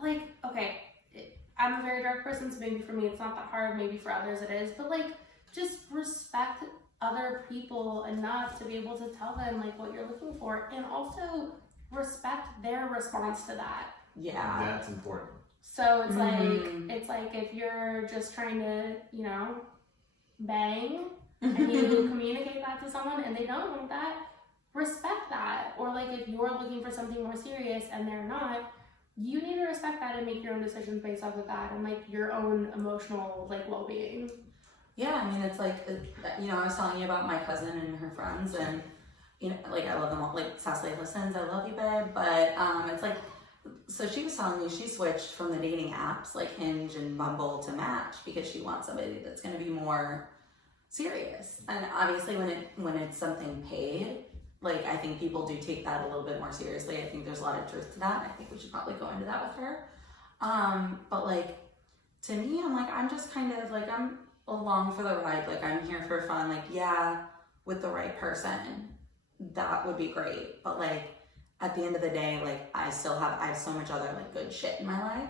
like, okay, I'm a very direct person, so maybe for me it's not that hard, maybe for others it is, but like, just respect other people enough to be able to tell them like what you're looking for, and also respect their response to that. Yeah. That's important. So it's like if you're just trying to, you know, bang, and you communicate that to someone and they don't want that, respect that. Or like if you're looking for something more serious and they're not, you need to respect that and make your own decisions based off of that and like your own emotional like well-being. Yeah, I mean, it's like, you know, I was telling you about my cousin and her friends, and, you know, like, I love them all. Like, Cecily listens, I love you, babe. But it's like, so she was telling me she switched from the dating apps, like Hinge and Bumble, to Match because she wants somebody that's going to be more serious. And obviously, when it's something paid, like, I think people do take that a little bit more seriously. I think there's a lot of truth to that. I think we should probably go into that with her. But, like, to me, I'm like, I'm just kind of, like, I'm along for the ride. Like, I'm here for fun. Like, yeah, with the right person, that would be great. But, like, at the end of the day, like, I have so much other, like, good shit in my life.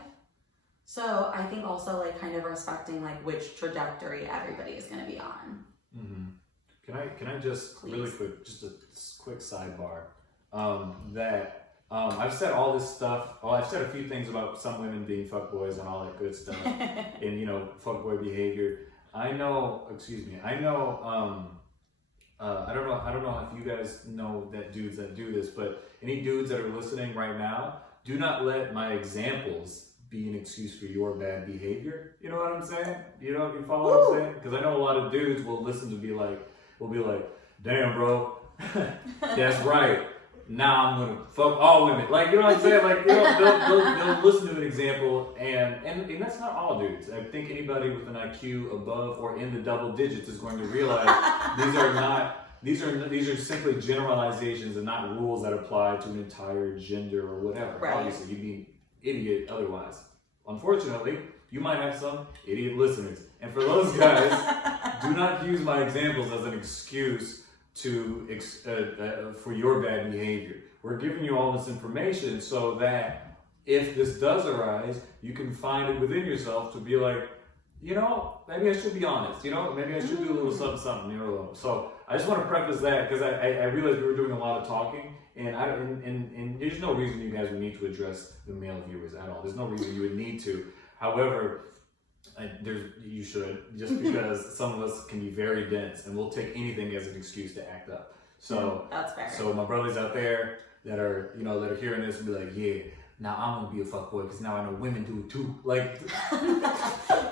So I think also, like, kind of respecting, like, which trajectory everybody is going to be on. Mm-hmm. Can I just Please. really quick, just a quick sidebar, I've said all this stuff. Well, I've said a few things about some women being fuckboys and all that good stuff, and you know, fuckboy behavior. I know. I don't know if you guys know that dudes that do this, but any dudes that are listening right now, do not let my examples be an excuse for your bad behavior. You know what I'm saying? You know, you follow what I'm saying? Because I know a lot of dudes will listen to be like, damn, bro, that's right. Now I'm gonna fuck all women. Like, you know what I'm saying? Like, you know, they'll listen to an example, and that's not all dudes. I think anybody with an IQ above or in the double digits is going to realize these are simply generalizations and not rules that apply to an entire gender or whatever. Right. Obviously, you'd be an idiot otherwise. Unfortunately, you might have some idiot listeners, and for those guys, do not use my examples as an excuse for your bad behavior. We're giving you all this information so that if this does arise, you can find it within yourself to be like, you know, maybe I should be honest, you know, maybe I should do a little something, you know. So I just want to preface that because I realized we were doing a lot of talking, and there's no reason you guys would need to address the male viewers at all. There's no reason you would need to. However, you should, just because some of us can be very dense and we'll take anything as an excuse to act up. So that's fair. So my brothers out there that are hearing this will be like, yeah, now I'm gonna be a fuckboy because now I know women do it too. Like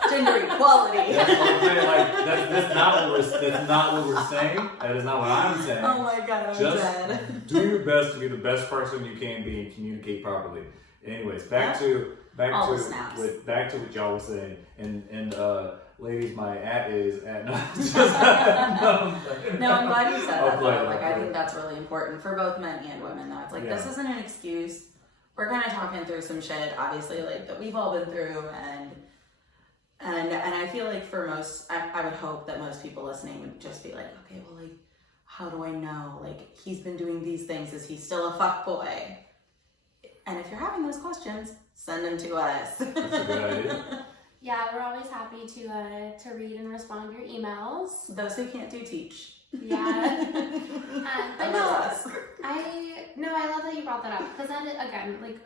gender equality. That's what I'm saying. Like that's not what we're saying. That is not what I'm saying. Oh my god, I'm Just dead. do your best to be the best person you can be and communicate properly. Anyways, back to what y'all were saying. And ladies, my is at no. No, I'm glad you said that. Though. Like, I play. think that's really important for both men and women. Though it's like this isn't an excuse. We're kind of talking through some shit, obviously, like that we've all been through, and I feel like for most, I would hope that most people listening would just be like, okay, well, like, how do I know? Like, he's been doing these things. Is he still a fuckboy? And if you're having those questions, send them to us. That's a good idea. Yeah, we're always happy to read and respond to your emails. Those who can't do teach. Yeah. But us. I love that you brought that up because then again, like,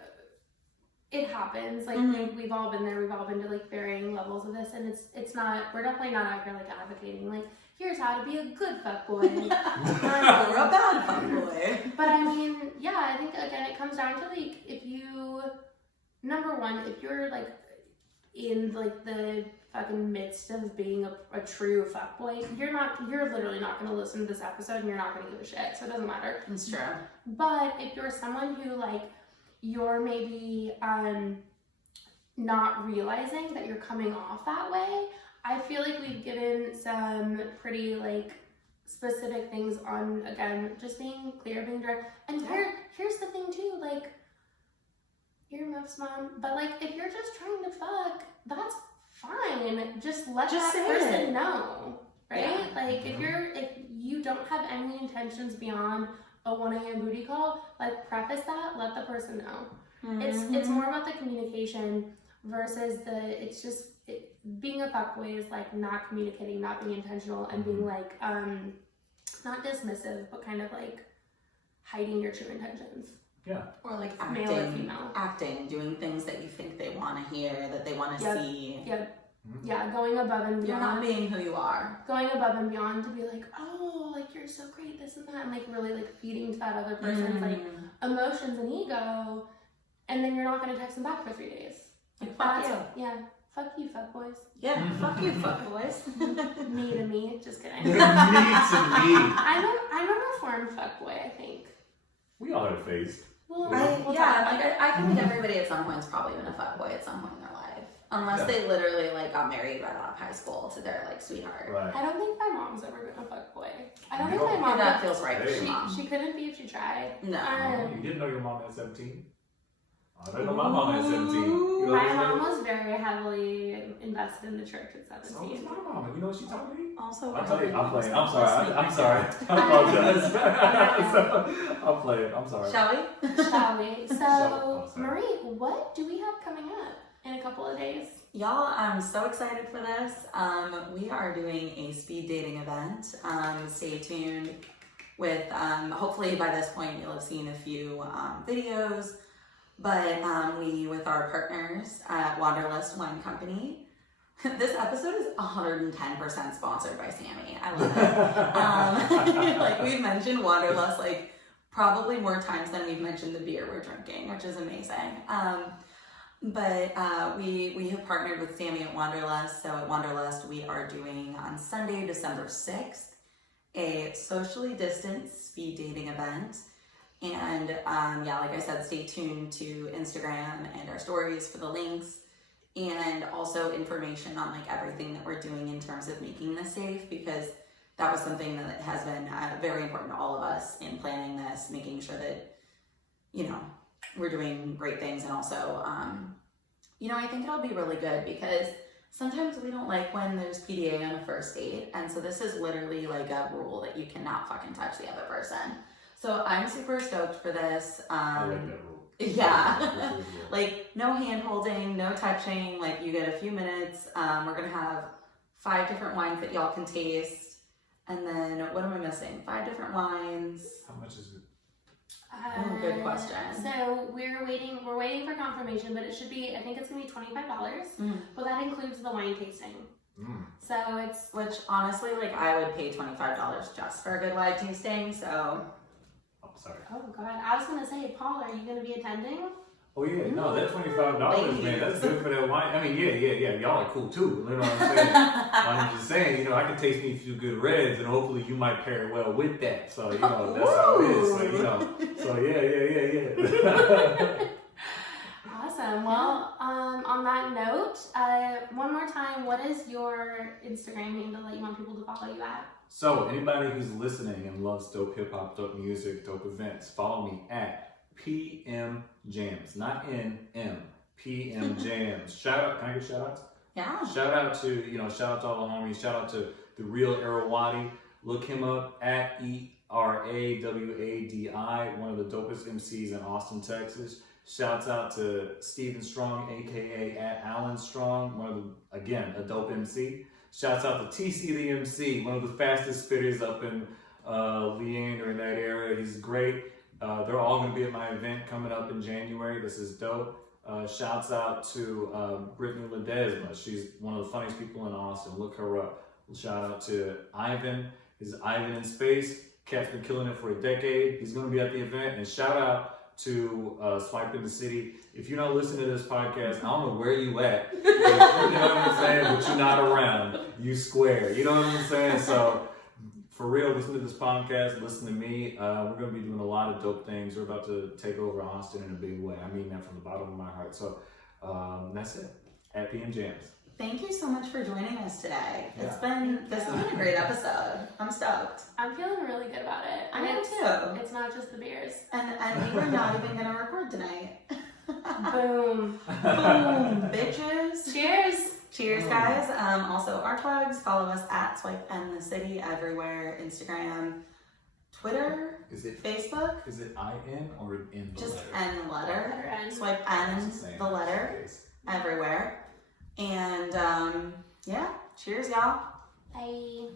it happens. Like we've all been there. We've all been to like varying levels of this, and it's not. We're definitely not out here like advocating like here's how to be a good fuckboy or a bad fuckboy. But I mean, yeah, I think again it comes down to like if you're like in like the fucking midst of being a true fuckboy, you're literally not going to listen to this episode and you're not going to give a shit, so it doesn't matter. It's true. But if you're someone who like you're maybe not realizing that you're coming off that way, I feel like we've given some pretty like specific things on, again, just being clear, being direct. And here's the thing too, like, earmuffs, Mom, but like, if you're just trying to fuck, that's fine. Just let Just that say person it. know, right? Yeah. Like, if you don't have any intentions beyond a 1 a.m. booty call, like, preface that, let the person know. It's more about the communication versus being a fuckboy is like not communicating, not being intentional, and being like, not dismissive, but kind of like hiding your true intentions. Yeah. Or like Male or female. acting, doing things that you think they want to hear, that they want to see. Yeah, going above and beyond. You're not being who you are. Going above and beyond to be like, oh, like, you're so great, this and that, and like really like feeding to that other person's like emotions and ego, and then you're not gonna text them back for 3 days. Like, fuck you. Yeah, fuck you, fuck boys. Yeah, fuck you, fuck boys. Me to me, just kidding. Me to me. I'm a reformed fuck boy, I think. We all had a phase. Well, I we'll feel like everybody at some point's probably been a fuckboy at some point in their life. Unless they literally like got married right out of high school to their like sweetheart. Right. I don't think my mom's ever been a fuckboy. I don't You think my don't- mom. That feels right for Hey. your mom. She couldn't be if she tried. No. You didn't know your mom at 17? I didn't know my mom at 17. You know what My I'm mom saying? was very heavily invested in the church at So was 17. my mom. You know what she taught me? Also, I'll tell you. I'm playing. I'm sorry. I'm sorry. I apologize. I'm playing. I'm sorry. Shall we? Shall we? So, sorry. Marie, what do we have coming up in a couple of days? Y'all, I'm so excited for this. We are doing a speed dating event. Stay tuned with, hopefully by this point you'll have seen a few videos, but we, with our partners at Wanderlust Wine Company, this episode is 110% sponsored by Sammy. I love it. Like, we've mentioned Wanderlust like probably more times than we've mentioned the beer we're drinking, which is amazing. But we have partnered with Sammy at Wanderlust. So at Wanderlust, we are doing on Sunday, December 6th, a socially distanced speed dating event. And yeah, like I said, stay tuned to Instagram and our stories for the links, and also information on like everything that we're doing in terms of making this safe, because that was something that has been very important to all of us in planning this, making sure that, you know, we're doing great things. And also, you know, I think it'll be really good because sometimes we don't like when there's PDA on a first date. And so this is literally like a rule that you cannot fucking touch the other person. So I'm super stoked for this. I like that rule. Yeah. Like, no hand holding, no touching. Like, you get a few minutes. We're going to have 5 different wines that y'all can taste. And then, what am I missing? 5 different wines. How much is it? Good question. So we're waiting for confirmation, but it should be, I think it's gonna be $25, but that includes the wine tasting. So it's, Which, honestly, like, I would pay $25 just for a good wine tasting, so. Oh, sorry. oh God, I was gonna say, Paul, are you gonna be attending? Oh yeah, no, that $25, man, that's good for that wine. I mean, yeah, y'all are cool too. You know what I'm saying? I'm just saying, you know, I can taste me a few good reds, and hopefully you might pair well with that. So you know, that's how it is. So you know, so yeah. Awesome. Well, on that note, one more time, what is your Instagram handle that you want people to follow you at? So anybody who's listening and loves dope hip hop, dope music, dope events, follow me at PM Jams, not NM. PM Jams. Shout out, can I give shout outs? Yeah. Shout out to all the homies. Shout out to the real Arawadi. Look him up at ERAWADI, one of the dopest MCs in Austin, Texas. Shouts out to Steven Strong, aka at Alan Strong, one of the, again, a dope MC. Shouts out to TC the MC, one of the fastest spitters up in Leander in that area. He's great. They're all going to be at my event coming up in January. This is dope. Shouts out to Brittany Ledesma. She's one of the funniest people in Austin. Look her up. Shout out to Ivan. This is Ivan in Space. Cat's been killing it for a decade. He's going to be at the event. And shout out to Swipe in the City. If you're not listening to this podcast, I don't know where you at. You know what I'm saying? But you're not around. You square. You know what I'm saying? So, for real, listen to this podcast, listen to me. We're going to be doing a lot of dope things. We're about to take over Austin in a big way. I mean that from the bottom of my heart. So that's it. At PM Jams. thank you so much for joining us today. Yeah. This has been a great episode. I'm stoked. I'm feeling really good about it. I am it's, too. It's not just the beers. And we were not even gonna record tonight. Boom. Boom, bitches. Cheers. Cheers, guys. Also, our plugs. Follow us at Swipe N the City everywhere. Instagram, Twitter, Is it Facebook. is it IN or in the Just letter? N letter. Letter N. Swipe N the letter everywhere. And yeah, cheers, y'all. Bye.